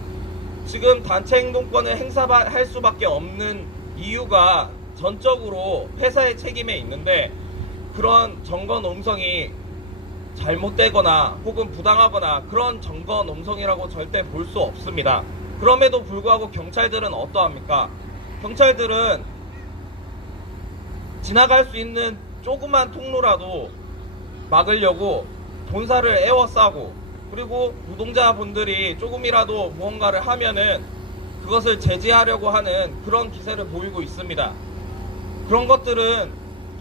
지금 단체 행동권을 행사할 수밖에 없는 이유가 전적으로 회사의 책임에 있는데 그런 점거 농성이 잘못되거나 혹은 부당하거나 그런 점거 농성이라고 절대 볼 수 없습니다. 그럼에도 불구하고 경찰들은 어떠합니까? 경찰들은 지나갈 수 있는 조그만 통로라도 막으려고 본사를 에워싸고 그리고 노동자분들이 조금이라도 무언가를 하면은 그것을 제지하려고 하는 그런 기세를 보이고 있습니다. 그런 것들은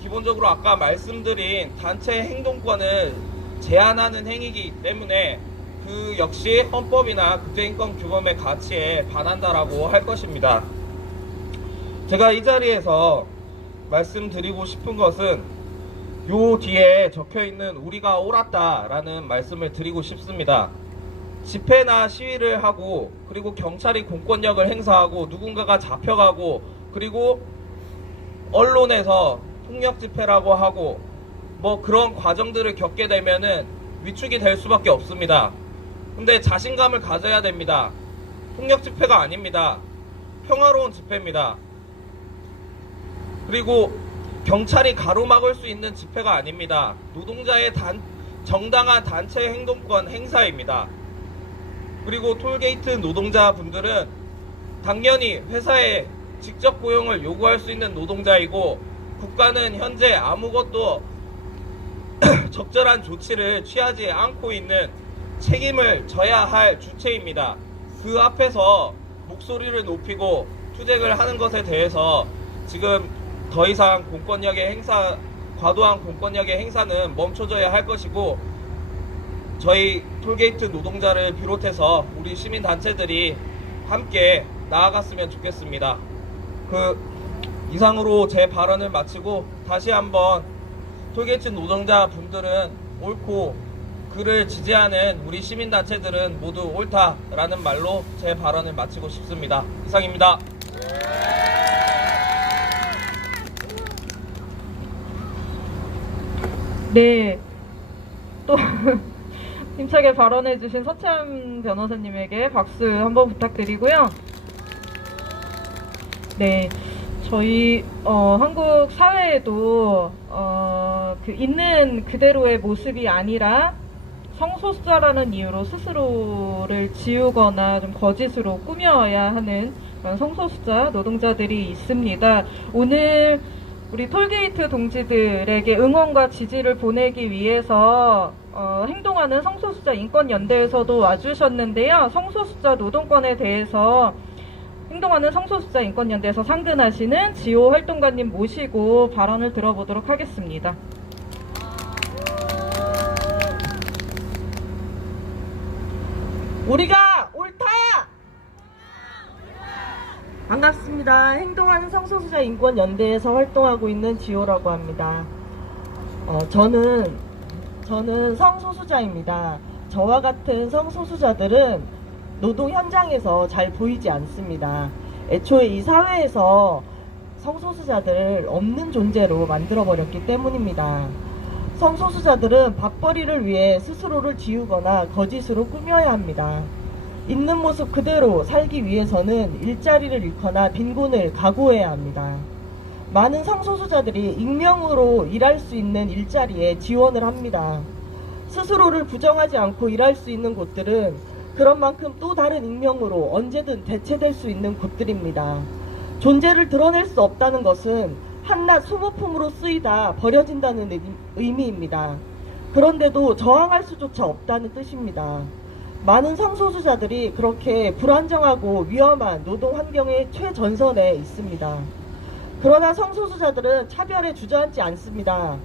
기본적으로 아까 말씀드린 단체 행동권을 제한하는 행위이기 때문에 그 역시 헌법이나 국제인권규범의 가치에 반한다라고 할 것입니다. 제가 이 자리에서 말씀드리고 싶은 것은 요 뒤에 적혀있는 우리가 옳았다라는 말씀을 드리고 싶습니다. 집회나 시위를 하고 그리고 경찰이 공권력을 행사하고 누군가가 잡혀가고 그리고 언론에서 폭력 집회라고 하고 뭐 그런 과정들을 겪게 되면은 위축이 될 수밖에 없습니다. 근데 자신감을 가져야 됩니다. 폭력 집회가 아닙니다. 평화로운 집회입니다. 그리고 경찰이 가로막을 수 있는 집회가 아닙니다. 노동자의 정당한 단체 행동권 행사입니다. 그리고 톨게이트 노동자분들은 당연히 회사에 직접 고용을 요구할 수 있는 노동자이고, 국가는 현재 아무것도 적절한 조치를 취하지 않고 있는 책임을 져야 할 주체입니다. 그 앞에서 목소리를 높이고 투쟁을 하는 것에 대해서 지금 더 이상 과도한 공권력의 행사는 멈춰져야 할 것이고, 저희 톨게이트 노동자를 비롯해서 우리 시민단체들이 함께 나아갔으면 좋겠습니다. 이상으로 제 발언을 마치고, 다시 한번 톨게이트 노동자분들은 옳고, 그를 지지하는 우리 시민단체들은 모두 옳다라는 말로 제 발언을 마치고 싶습니다. 이상입니다. 네, 또 힘차게 발언해주신 서참 변호사님에게 박수 한번 부탁드리고요. 네, 저희 한국 사회에도 있는 그대로의 모습이 아니라 성소수자라는 이유로 스스로를 지우거나 좀 거짓으로 꾸며야 하는 그런 성소수자 노동자들이 있습니다. 오늘 우리 톨게이트 동지들에게 응원과 지지를 보내기 위해서 행동하는 성소수자 인권연대에서도 와주셨는데요. 성소수자 노동권에 대해서 행동하는 성소수자 인권연대에서 상근하시는 지호 활동가님 모시고 발언을 들어보도록 하겠습니다. 우리가 옳다! 반갑습니다. 행동하는 성소수자 인권연대에서 활동하고 있는 지호라고 합니다. 저는 성소수자입니다. 저와 같은 성소수자들은 노동 현장에서 잘 보이지 않습니다. 애초에 이 사회에서 성소수자들을 없는 존재로 만들어버렸기 때문입니다. 성소수자들은 밥벌이를 위해 스스로를 지우거나 거짓으로 꾸며야 합니다. 있는 모습 그대로 살기 위해서는 일자리를 잃거나 빈곤을 각오해야 합니다. 많은 성소수자들이 익명으로 일할 수 있는 일자리에 지원을 합니다. 스스로를 부정하지 않고 일할 수 있는 곳들은 그런 만큼 또 다른 익명으로 언제든 대체될 수 있는 곳들입니다. 존재를 드러낼 수 없다는 것은 한낱 소모품으로 쓰이다 버려진다는 의미입니다. 그런데도 저항할 수조차 없다는 뜻입니다. 많은 성소수자들이 그렇게 불안정하고 위험한 노동 환경의 최전선에 있습니다. 그러나 성소수자들은 차별에 주저앉지 않습니다.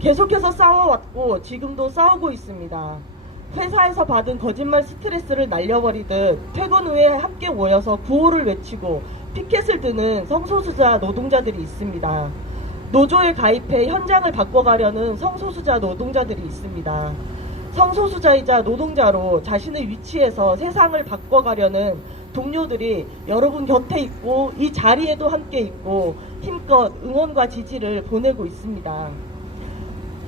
계속해서 싸워왔고 지금도 싸우고 있습니다. 회사에서 받은 거짓말 스트레스를 날려버리듯 퇴근 후에 함께 모여서 구호를 외치고 피켓을 드는 성소수자 노동자들이 있습니다. 노조에 가입해 현장을 바꿔가려는 성소수자 노동자들이 있습니다. 성소수자이자 노동자로 자신의 위치에서 세상을 바꿔가려는 동료들이 여러분 곁에 있고 이 자리에도 함께 있고 힘껏 응원과 지지를 보내고 있습니다.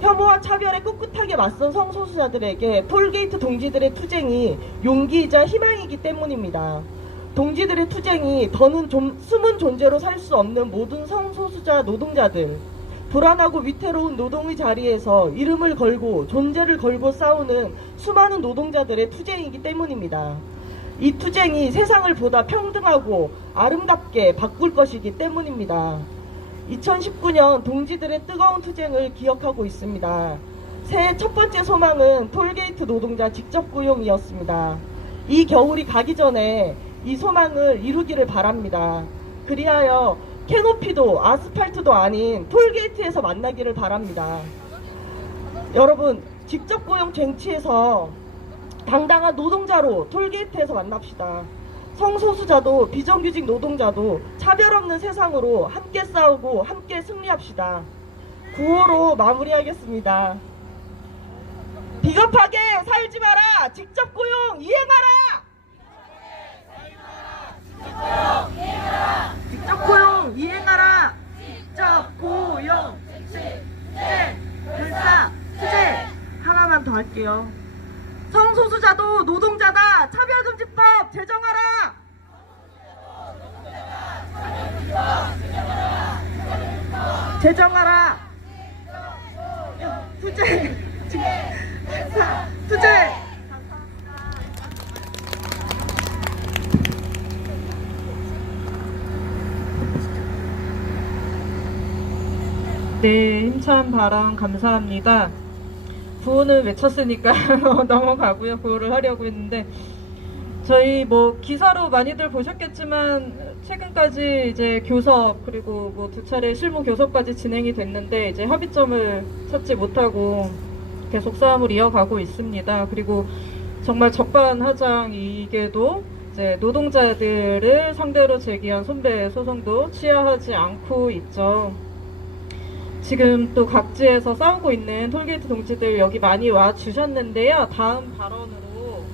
혐오와 차별에 꿋꿋하게 맞선 성소수자들에게 톨게이트 동지들의 투쟁이 용기이자 희망이기 때문입니다. 동지들의 투쟁이 더는 숨은 존재로 살 수 없는 모든 성소수자 노동자들, 불안하고 위태로운 노동의 자리에서 이름을 걸고 존재를 걸고 싸우는 수많은 노동자들의 투쟁이기 때문입니다. 이 투쟁이 세상을 보다 평등하고 아름답게 바꿀 것이기 때문입니다. 2019년 동지들의 뜨거운 투쟁을 기억하고 있습니다. 새해 첫 번째 소망은 톨게이트 노동자 직접 고용이었습니다. 이 겨울이 가기 전에 이 소망을 이루기를 바랍니다. 그리하여 캐노피도 아스팔트도 아닌 톨게이트에서 만나기를 바랍니다. 여러분, 직접 고용 쟁취에서 당당한 노동자로 톨게이트에서 만납시다. 성소수자도 비정규직 노동자도 차별 없는 세상으로 함께 싸우고 함께 승리합시다. 구호로 마무리하겠습니다. 비겁하게 살지 마라! 직접 고용 이행하라! 직접 고용 이행하라! 직접 고용 불사 할게요. 성소수자도 노동자다. 차별금지법 제정하라. 제정하라. 투쟁. 투쟁. 네, 힘찬 발언 감사합니다. 구호는 외쳤으니까 넘어가고요. 구호를 하려고 했는데 저희 뭐 기사로 많이들 보셨겠지만 최근까지 이제 교섭 그리고 뭐 2차례 실무 교섭까지 진행이 됐는데 이제 합의점을 찾지 못하고 계속 싸움을 이어가고 있습니다. 그리고 정말 적반하장이게도 이제 노동자들을 상대로 제기한 손배 소송도 취하하지 않고 있죠. 지금 또 각지에서 싸우고 있는 톨게이트 동지들 여기 많이 와 주셨는데요. 다음 발언으로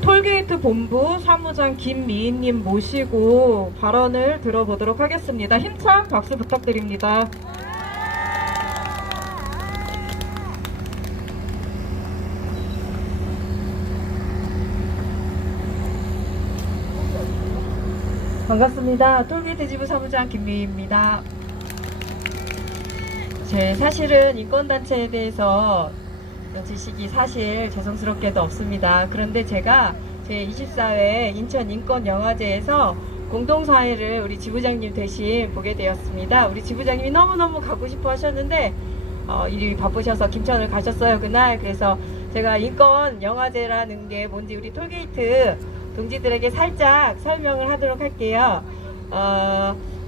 톨게이트 본부 사무장 김미희님 모시고 발언을 들어보도록 하겠습니다. 힘찬 박수 부탁드립니다. 반갑습니다. 톨게이트 지부 사무장 김미희입니다. 제 사실은 인권단체에 대해서 지식이 사실 죄송스럽게도 없습니다. 그런데 제가 제24회 인천인권영화제에서 공동사회를 우리 지부장님 대신 보게 되었습니다. 우리 지부장님이 너무너무 가고 싶어 하셨는데 일이 바쁘셔서 김천을 가셨어요 그날. 그래서 제가 인권영화제라는 게 뭔지 우리 톨게이트 동지들에게 살짝 설명을 하도록 할게요.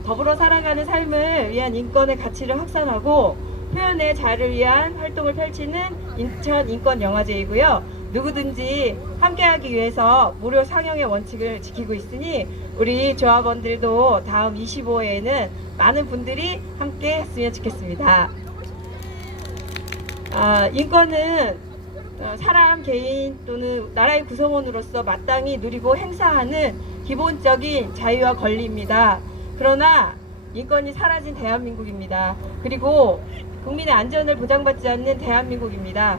더불어 살아가는 삶을 위한 인권의 가치를 확산하고 표현의 자유를 위한 활동을 펼치는 인천인권영화제이고요. 누구든지 함께하기 위해서 무료 상영의 원칙을 지키고 있으니 우리 조합원들도 다음 25회에는 많은 분들이 함께 했으면 좋겠습니다. 인권은 사람, 개인 또는 나라의 구성원으로서 마땅히 누리고 행사하는 기본적인 자유와 권리입니다. 그러나 인권이 사라진 대한민국입니다. 그리고 국민의 안전을 보장받지 않는 대한민국입니다.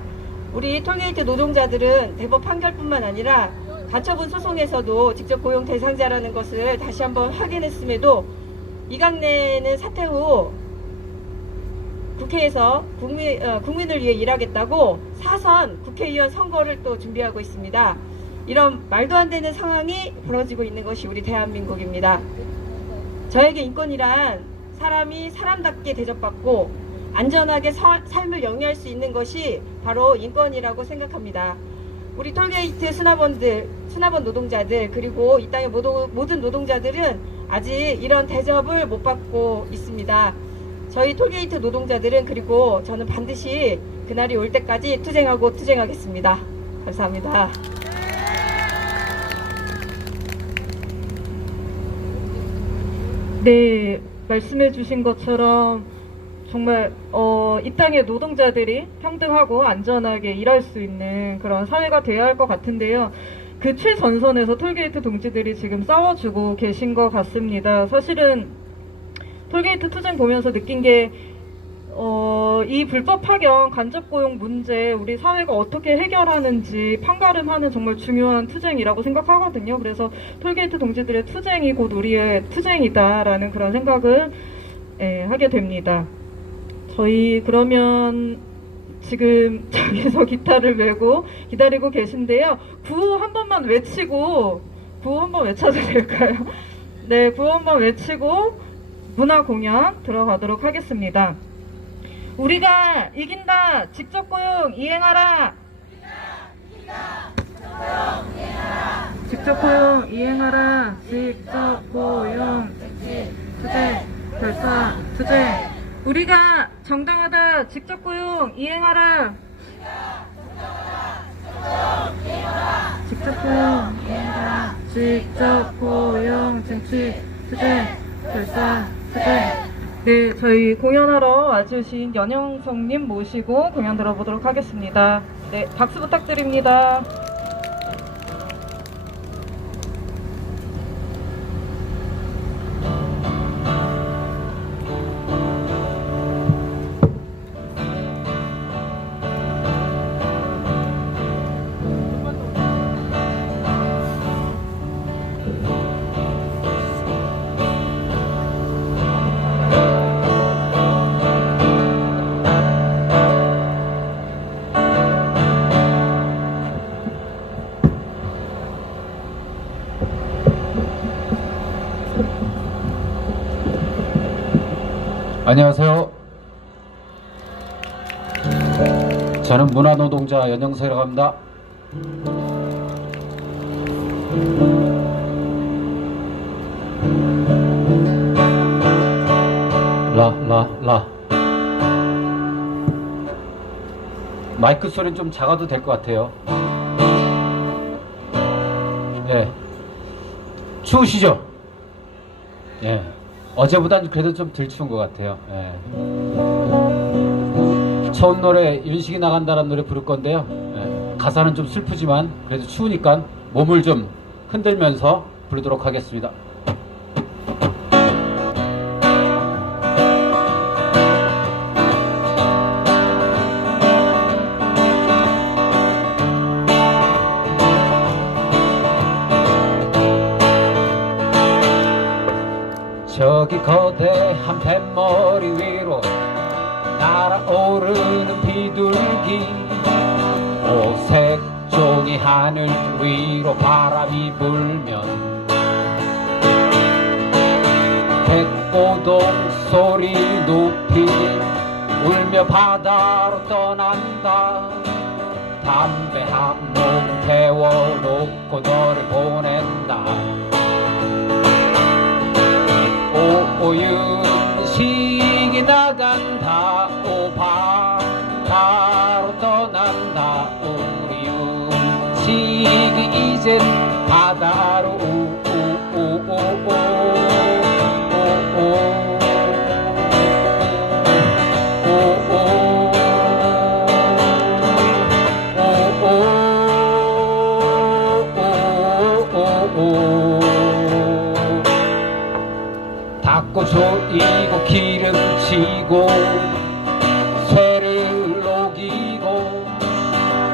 우리 톨게이트 노동자들은 대법 판결뿐만 아니라 가처분 소송에서도 직접 고용 대상자라는 것을 다시 한번 확인했음에도 이강래는 사퇴 후 국회에서 국민을 위해 일하겠다고 사선 국회의원 선거를 또 준비하고 있습니다. 이런 말도 안 되는 상황이 벌어지고 있는 것이 우리 대한민국입니다. 저에게 인권이란 사람이 사람답게 대접받고 안전하게 삶을 영위할 수 있는 것이 바로 인권이라고 생각합니다. 우리 톨게이트 수납원 노동자들 그리고 이 땅의 모든 노동자들은 아직 이런 대접을 못 받고 있습니다. 저희 톨게이트 노동자들은 그리고 저는 반드시 그날이 올 때까지 투쟁하겠습니다. 감사합니다. 네, 말씀해 주신 것처럼 정말 이 땅의 노동자들이 평등하고 안전하게 일할 수 있는 그런 사회가 되어야 할 것 같은데요. 그 최전선에서 톨게이트 동지들이 지금 싸워주고 계신 것 같습니다. 사실은 톨게이트 투쟁 보면서 느낀 게 이 불법 파견, 간접 고용 문제 우리 사회가 어떻게 해결하는지 판가름하는 정말 중요한 투쟁이라고 생각하거든요. 그래서 톨게이트 동지들의 투쟁이 곧 우리의 투쟁이다라는 그런 생각을 하게 됩니다. 저희 그러면 지금 저기서 기타를 메고 기다리고 계신데요. 구호 한 번만 외치고 구호 한 번 외쳐도 될까요? 네, 구호 한 번 외치고 문화 공연 들어가도록 하겠습니다. 우리가 이긴다. 직접 고용 이행하라. 직접 고용 이행하라. 직접 고용 투쟁 결사 투쟁. 우리가 정당하다. 직접 고용 이행하라. 직접 고용 이행하라. 직접 고용 쟁취 투쟁 결사 투쟁. 네, 저희 공연하러 와주신 연영성님 모시고 공연 들어보도록 하겠습니다. 네, 박수 부탁드립니다. 안녕하세요. 저는 문화노동자 연영석이라고 합니다. 라. 마이크 소리는 좀 작아도 될 것 같아요. 네. 추우시죠? 예. 어제보단 그래도 좀 덜 추운 것 같아요. 예. 처음 노래 윤식이 나간다라는 노래 부를 건데요. 예. 가사는 좀 슬프지만 그래도 추우니까 몸을 좀 흔들면서 부르도록 하겠습니다. 저기 거대한 뱃머리 위로 날아오르는 비둘기, 오색 종이 하늘 위로 바람이 불면 백고동 소리 높이 울며 바다로 떠난다. 담배 한 몽 태워놓고 너를 보낸다. 오윤식이 나간다. 바다로 떠난다. 우리 윤식이 이젠 바다로 닦고 조이고 기름치고 쇠를 녹이고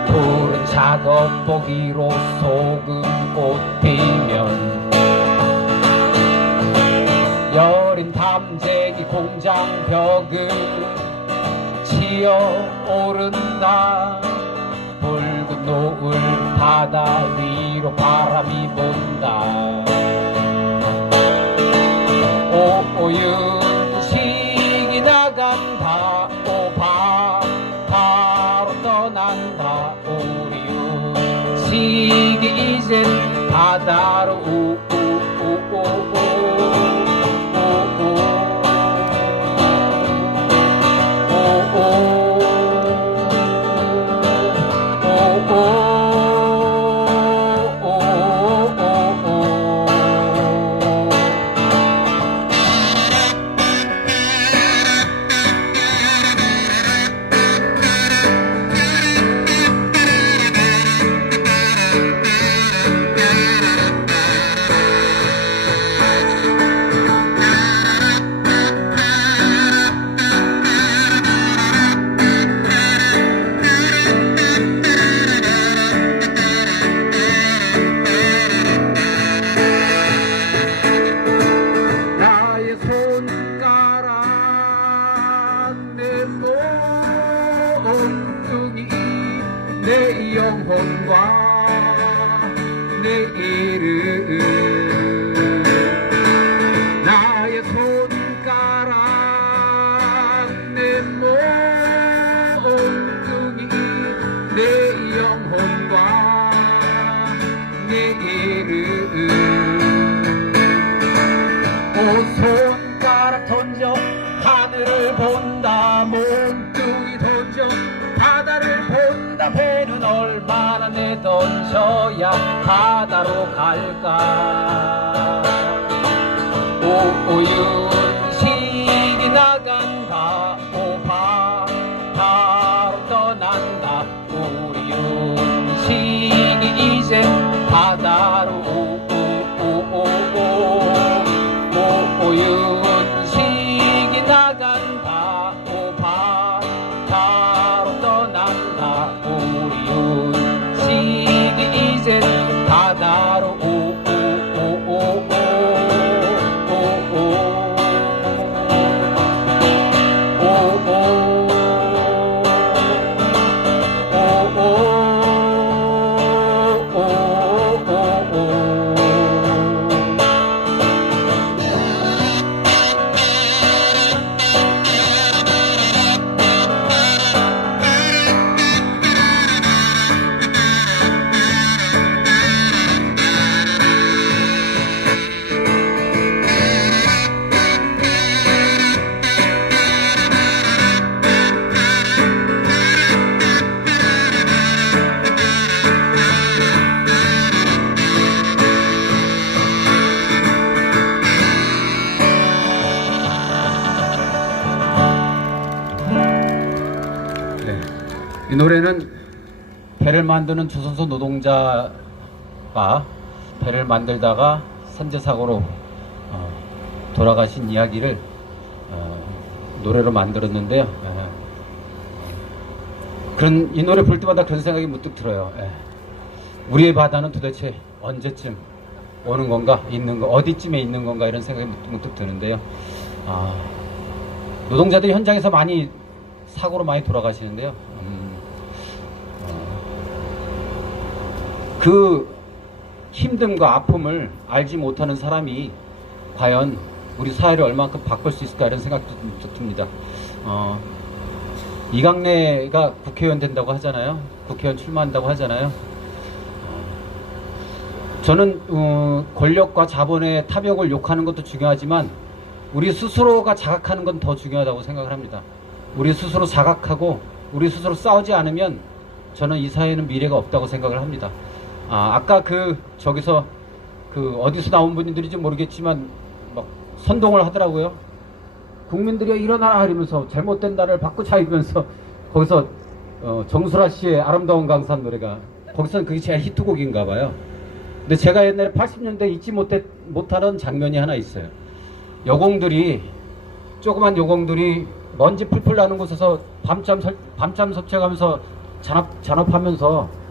푸른 작업보기로 소금꽃 피면 여린 담재기 공장 벽을 치어 오른다. 붉은 노을 바다 위로 바람이 분다. 오윤식이 나간다. 바다로 떠난다. 우리 윤식이 이젠 바다로 내 영혼과 내 이름, 나의 손가락 내 몸뚱이 내 영혼과 내 이름. 오 손가락 던져 하늘을 본다. 몸뚱이 던져 바다를 본다. 배는 얼마나 내던져야 바다로 갈까. 오윤식이 나간다. 바다로 떠난다. 우리 윤식이 이제 바다로 오윤식이 나간다. 바다로 떠난다. 우리 윤식이 이제 바다로 이 노래는 배를 만드는 조선소 노동자가 배를 만들다가 산재사고로 돌아가신 이야기를 노래로 만들었는데요. 그런 이 노래 볼 때마다 그런 생각이 문득 들어요. 우리의 바다는 도대체 언제쯤 오는 건가, 있는 거, 어디쯤에 있는 건가, 이런 생각이 문득 드는데요. 노동자들이 현장에서 많이 사고로 많이 돌아가시는데요. 그 힘듦과 아픔을 알지 못하는 사람이 과연 우리 사회를 얼마만큼 바꿀 수 있을까, 이런 생각도 듭니다. 이강래가 국회의원 된다고 하잖아요. 국회의원 출마한다고 하잖아요. 저는 권력과 자본의 탐욕을 욕하는 것도 중요하지만 우리 스스로가 자각하는 건 더 중요하다고 생각을 합니다. 우리 스스로 자각하고 우리 스스로 싸우지 않으면 저는 이 사회에는 미래가 없다고 생각을 합니다. 아까 저기서 어디서 나온 분들인지 모르겠지만 막 선동을 하더라고요. 국민들이 일어나 이러면서 잘못된 나라를 바꾸자 이러면서 거기서 정수라 씨의 아름다운 강산 노래가 거기서는 그게 제일 히트곡인가 봐요. 근데 제가 옛날에 80년대 잊지 못하는 장면이 하나 있어요. 조그만 여공들이 먼지 풀풀 나는 곳에서 밤잠 설치하면서 잔업하면서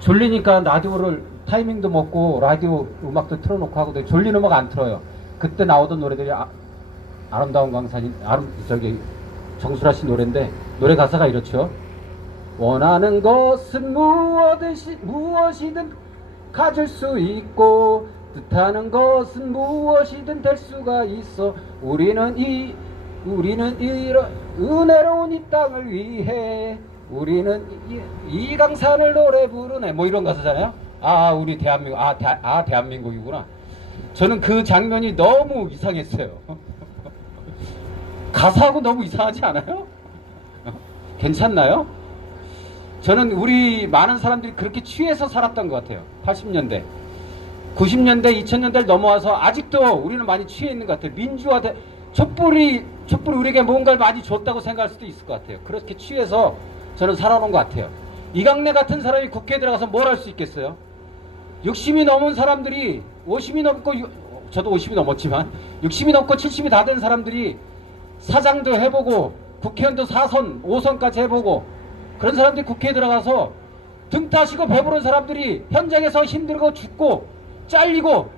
졸리니까 라디오를 타이밍도 먹고 라디오 음악도 틀어놓고 하거든요. 졸린 음악 안 틀어요. 그때 나오던 노래들이 아름다운 강산이 정수라 씨 노래인데 노래 가사가 이렇죠. 원하는 것은 무엇이든 가질 수 있고 뜻하는 것은 무엇이든 될 수가 있어. 우리는 이런 은혜로운 이 땅을 위해 우리는 이 강산을 노래 부르네, 뭐 이런 가사잖아요. 우리 대한민국, 대한민국이구나. 저는 그 장면이 너무 이상했어요. 가사하고 너무 이상하지 않아요? 괜찮나요? 저는 우리 많은 사람들이 그렇게 취해서 살았던 것 같아요. 80년대, 90년대, 2000년대를 넘어와서 아직도 우리는 많이 취해 있는 것 같아요. 민주화돼, 촛불이 우리에게 뭔가를 많이 줬다고 생각할 수도 있을 것 같아요. 그렇게 취해서 저는 살아온 것 같아요. 이강래 같은 사람이 국회에 들어가서 뭘 할 수 있겠어요? 60이 넘은 사람들이, 50이 넘고, 저도 50이 넘었지만 60이 넘고 70이 다 된 사람들이 사장도 해보고 국회의원도 4선, 5선까지 해보고 그런 사람들이 국회에 들어가서 등 따시고 배부른 사람들이 현장에서 힘들고 죽고 잘리고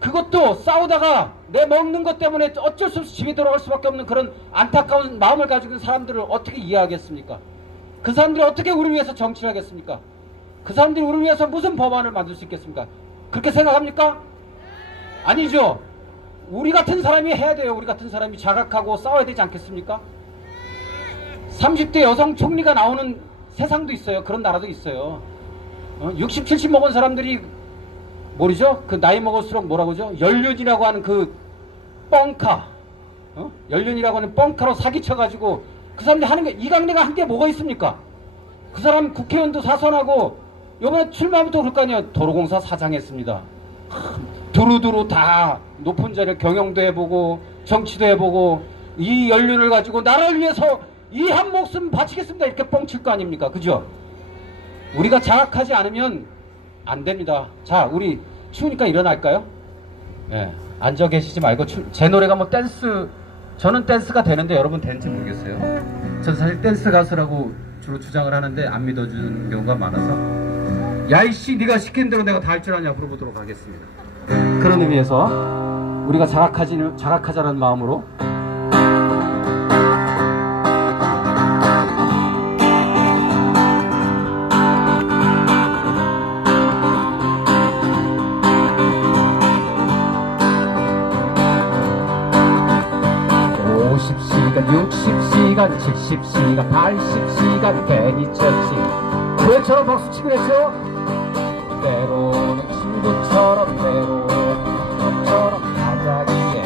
그것도 싸우다가 내 먹는 것 때문에 어쩔 수 없이 집에 돌아갈 수밖에 없는 그런 안타까운 마음을 가지고 있는 사람들을 어떻게 이해하겠습니까? 그 사람들이 어떻게 우리를 위해서 정치를 하겠습니까? 그 사람들이 우리를 위해서 무슨 법안을 만들 수 있겠습니까? 그렇게 생각합니까? 아니죠. 우리 같은 사람이 해야 돼요. 우리 같은 사람이 자각하고 싸워야 되지 않겠습니까? 30대 여성 총리가 나오는 세상도 있어요. 그런 나라도 있어요. 60, 70 먹은 사람들이 뭐죠? 그 나이 먹을수록 뭐라고 하죠? 연륜이라고 하는 그 뻥카, 연륜이라고 하는 뻥카로 사기쳐가지고 그 사람들이 하는 게, 이강래가 한 게 뭐가 있습니까? 그 사람 국회의원도 사선하고 요번에 출마부터 그럴 거 아니에요. 도로공사 사장 했습니다. 두루두루 다 높은 자리를 경영도 해보고 정치도 해보고 이 연륜을 가지고 나라를 위해서 이 한 목숨 바치겠습니다, 이렇게 뻥칠 거 아닙니까? 그죠? 우리가 자각하지 않으면 안 됩니다. 자, 우리 추우니까 일어날까요? 네, 앉아 계시지 말고 제 노래가 뭐 저는 댄스가 되는데 여러분 되는지 모르겠어요. 전 사실 댄스 가수라고 주로 주장을 하는데 안 믿어주는 경우가 많아서 야이씨 네가 시킨 대로 내가 다 할 줄 아냐 물어보도록 하겠습니다. 그런 의미에서 우리가 자각하자는 마음으로 시간, 60시간, 70시간, 80시간 괜히 쳤지. 그래처럼 박수치고 했죠. 때로는 친구처럼, 때로는 것처럼 가자기에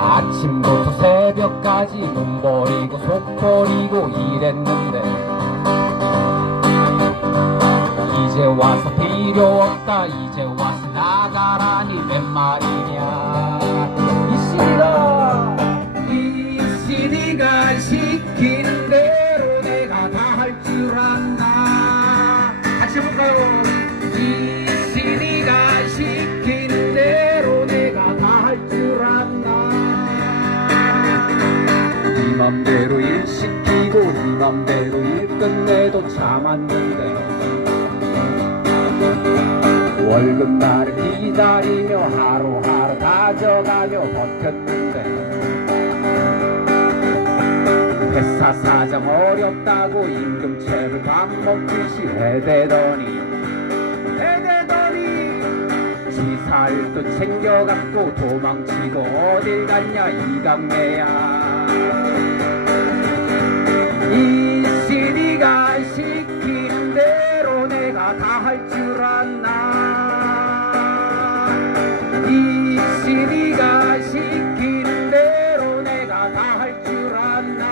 아침부터 새벽까지 눈 버리고 속 버리고 일했는데 이제 와서 필요 없다, 이제 와서 나가라니 웬 말이냐. 이 CD가 시키는데 맘대로 일 시키고 네 맘대로 일 끝내도 참았는데 월급날을 기다리며 하루하루 가져가며 버텼는데 회사 사정 어렵다고 임금체를 밥 먹듯이 해대더니 지살도 챙겨갖고 도망치고 어딜 갔냐 이강매야. 이 시리가 시키는 대로 내가 다 할 줄 아나. 이 시리가 시키는 대로 내가 다 할 줄 아나.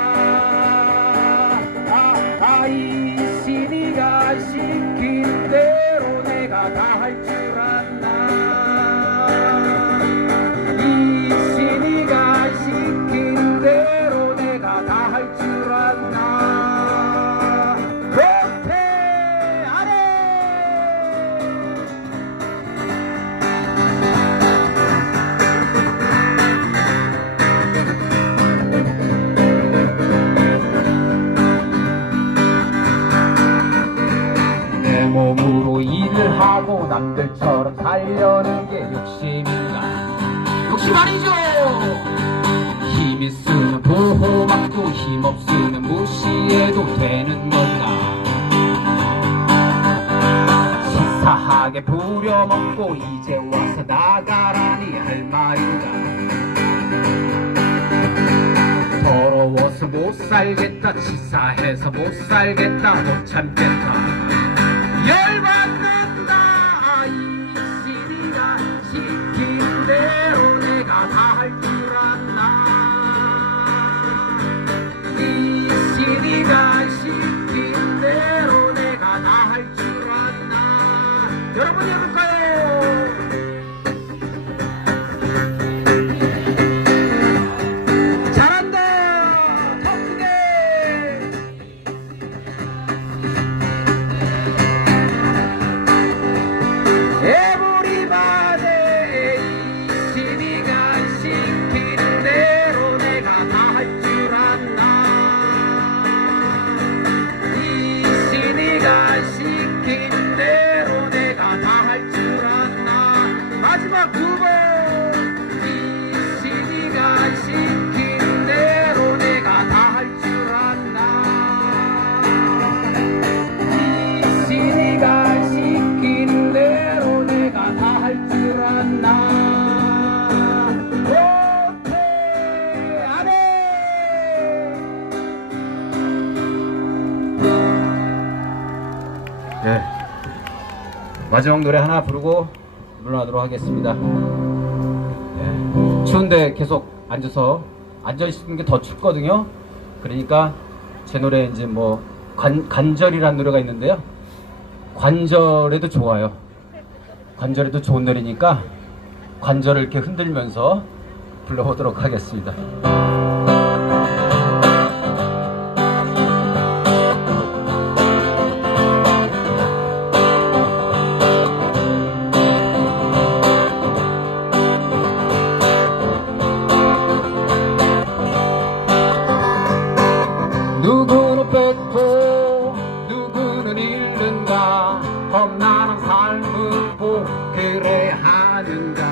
이 시리가 시키는 대로 내가 다 할 줄 아나. 이 시리가 시키는 대로 내가 다 할 줄 아나. 못해 안 해. 내 몸으로 일을 하고 남들처럼 살려는 게 욕심인가? 욕심 아니죠. 힘 있으면 보호받고 힘 없으면 무시해도 되는 건가? 치사하게 부려먹고 이제 와서 나가라니 할 말인가? 더러워서 못 살겠다, 치사해서 못 살겠다, 못 참겠다, 열받는다. 이 시리가 시킨 대로 내가 다 할 줄 아나. 이 시리가 시킨 대로 내가 다 할 줄 아나. 여러분 해볼까요? 잘한다. 더 크게. 에브리바디. 이 시리가 시키는 대로 내가 다 할 줄 아나. 이 시리가 시키는 대로 내가 다 할 줄 아나. 마지막 두 번. 이 시리가 시키는 대로 내가 다 할 줄 아나. 이 시리가 시키는 대로 내가 다 할 줄 아나. 못해 안 해. 네, 마지막 노래 하나 부르고 물러나도록 하겠습니다. 네, 추운데 계속 앉아 있는 게 더 춥거든요. 그러니까 제 노래 이제 뭐 관절이라는 노래가 있는데요. 관절에도 좋아요. 관절에도 좋은 노래니까 관절을 이렇게 흔들면서 불러보도록 하겠습니다. 누구는 뺏고 누구는 잃는가? 험난한 삶은 그래야 하는가?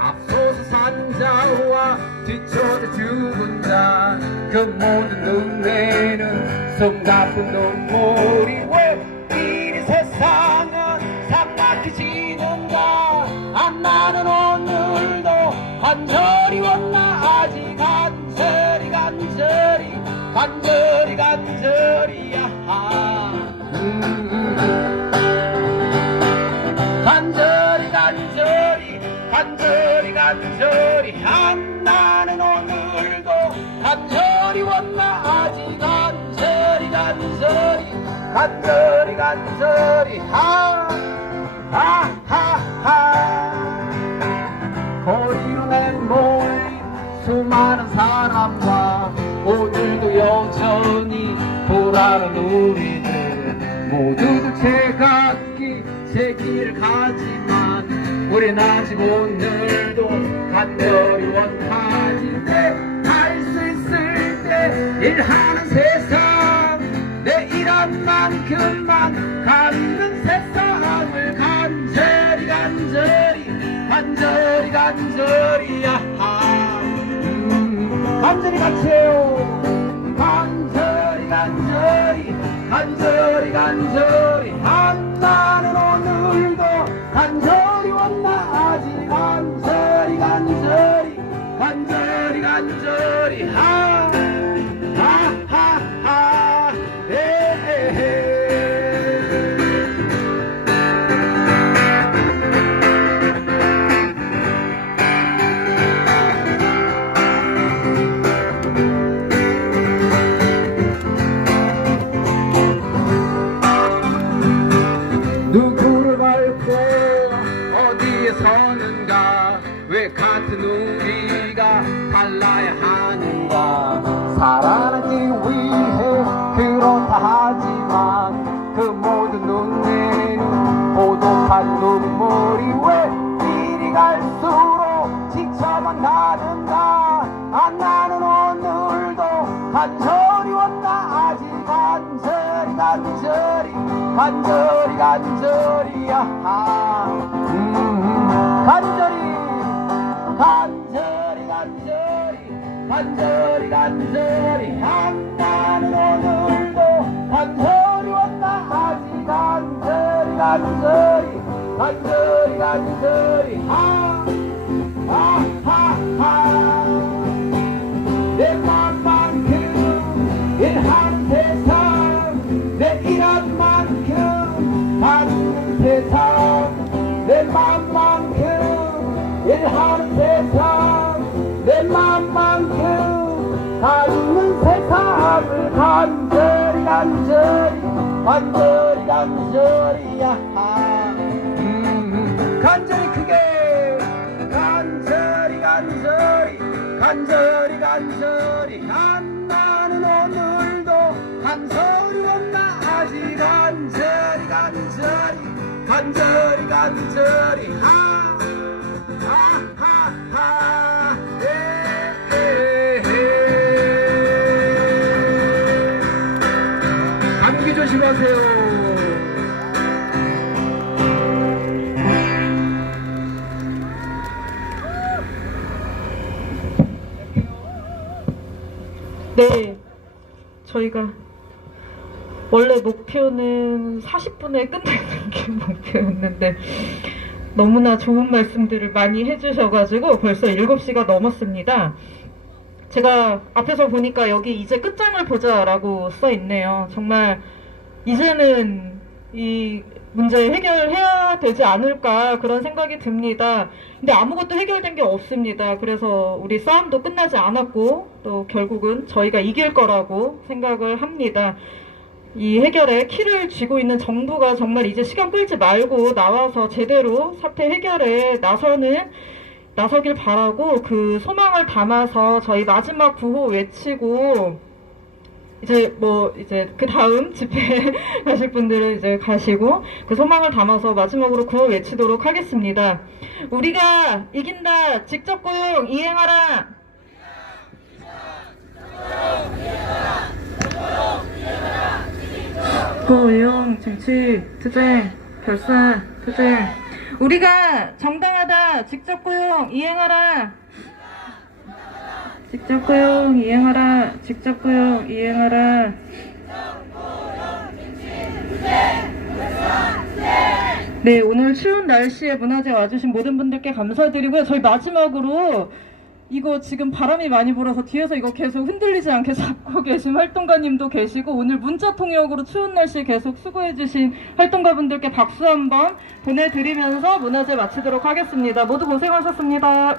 앞서서 산 자와 뒤쳐져 죽은 자, 그 모든 눈에는 숨가쁜 눈물이 왜 이리 세상은 삭막해지는가? 나는 오늘도 간절히 왔나? 아직 간절히 간절히야. 간절히 나는 오늘도 간절히 왔나? 아직 간절히 거리로 내몰린 수많은 사람과 오늘도 여전히 돌아가는 우리들, 모두들 제각기 제 길을 가지만 우린 아직 오늘도 간절히 원하지. 갈 수 있을 때 일하는 세상 내 일한 만큼만 갖는 세상을 간절히 야하 간절히 같이 해요. 간절히 한나는 오늘도 간절히 왔나 아직 간절히 하하하하 에헤헤 누구를 밟고 어디에 서는가 왜 같은 우리가 달라야 하는가 살아나기 위해 그렇다 하지만 그 모든 눈에는 고독한 눈물이 왜 이리 갈수록 지쳐만 가는가 나는 오늘도 간절히 왔나 아직 간절히 야하 간절히 한나는 오늘도 간절히 왔나 아직 간절히 하하하 내 맘만큼 일하는 세상 내 일한 만큼 받는 세상 내 맘만큼 일하는 세상 내 맘만큼 받는 세상을 간절히 야하 간절히 크게 간절히 한나는 오늘도 간절히 왔나 아직 간절히 하하하 감기 조심하세요. 네, 저희가 원래 목표는 40분에 끝내는 게 목표였는데 너무나 좋은 말씀들을 많이 해주셔가지고 벌써 7시가 넘었습니다. 제가 앞에서 보니까 여기 이제 끝장을 보자라고 써있네요. 정말 이제는 이 문제 해결해야 되지 않을까 그런 생각이 듭니다. 근데 아무것도 해결된 게 없습니다. 그래서 우리 싸움도 끝나지 않았고 또 결국은 저희가 이길 거라고 생각을 합니다. 이 해결에 키를 쥐고 있는 정부가 정말 이제 시간 끌지 말고 나와서 제대로 사태 해결에 나서길 바라고 그 소망을 담아서 저희 마지막 구호 외치고 이제 그 다음 집회 가실 분들은 이제 가시고 그 소망을 담아서 마지막으로 구호 외치도록 하겠습니다. 우리가 이긴다. 직접 고용 이행하라. 고용, 정치, 투쟁, 결사, 투쟁. 우리가 정당하다. 직접 고용 이행하라. 직접 고용 이행하라. 직접 고용 이행하라. 네, 오늘 추운 날씨에 문화제 와주신 모든 분들께 감사드리고요. 저희 마지막으로 이거 지금 바람이 많이 불어서 뒤에서 이거 계속 흔들리지 않게 잡고 계신 활동가님도 계시고 오늘 문자 통역으로 추운 날씨 계속 수고해주신 활동가분들께 박수 한번 보내드리면서 문화제 마치도록 하겠습니다. 모두 고생하셨습니다.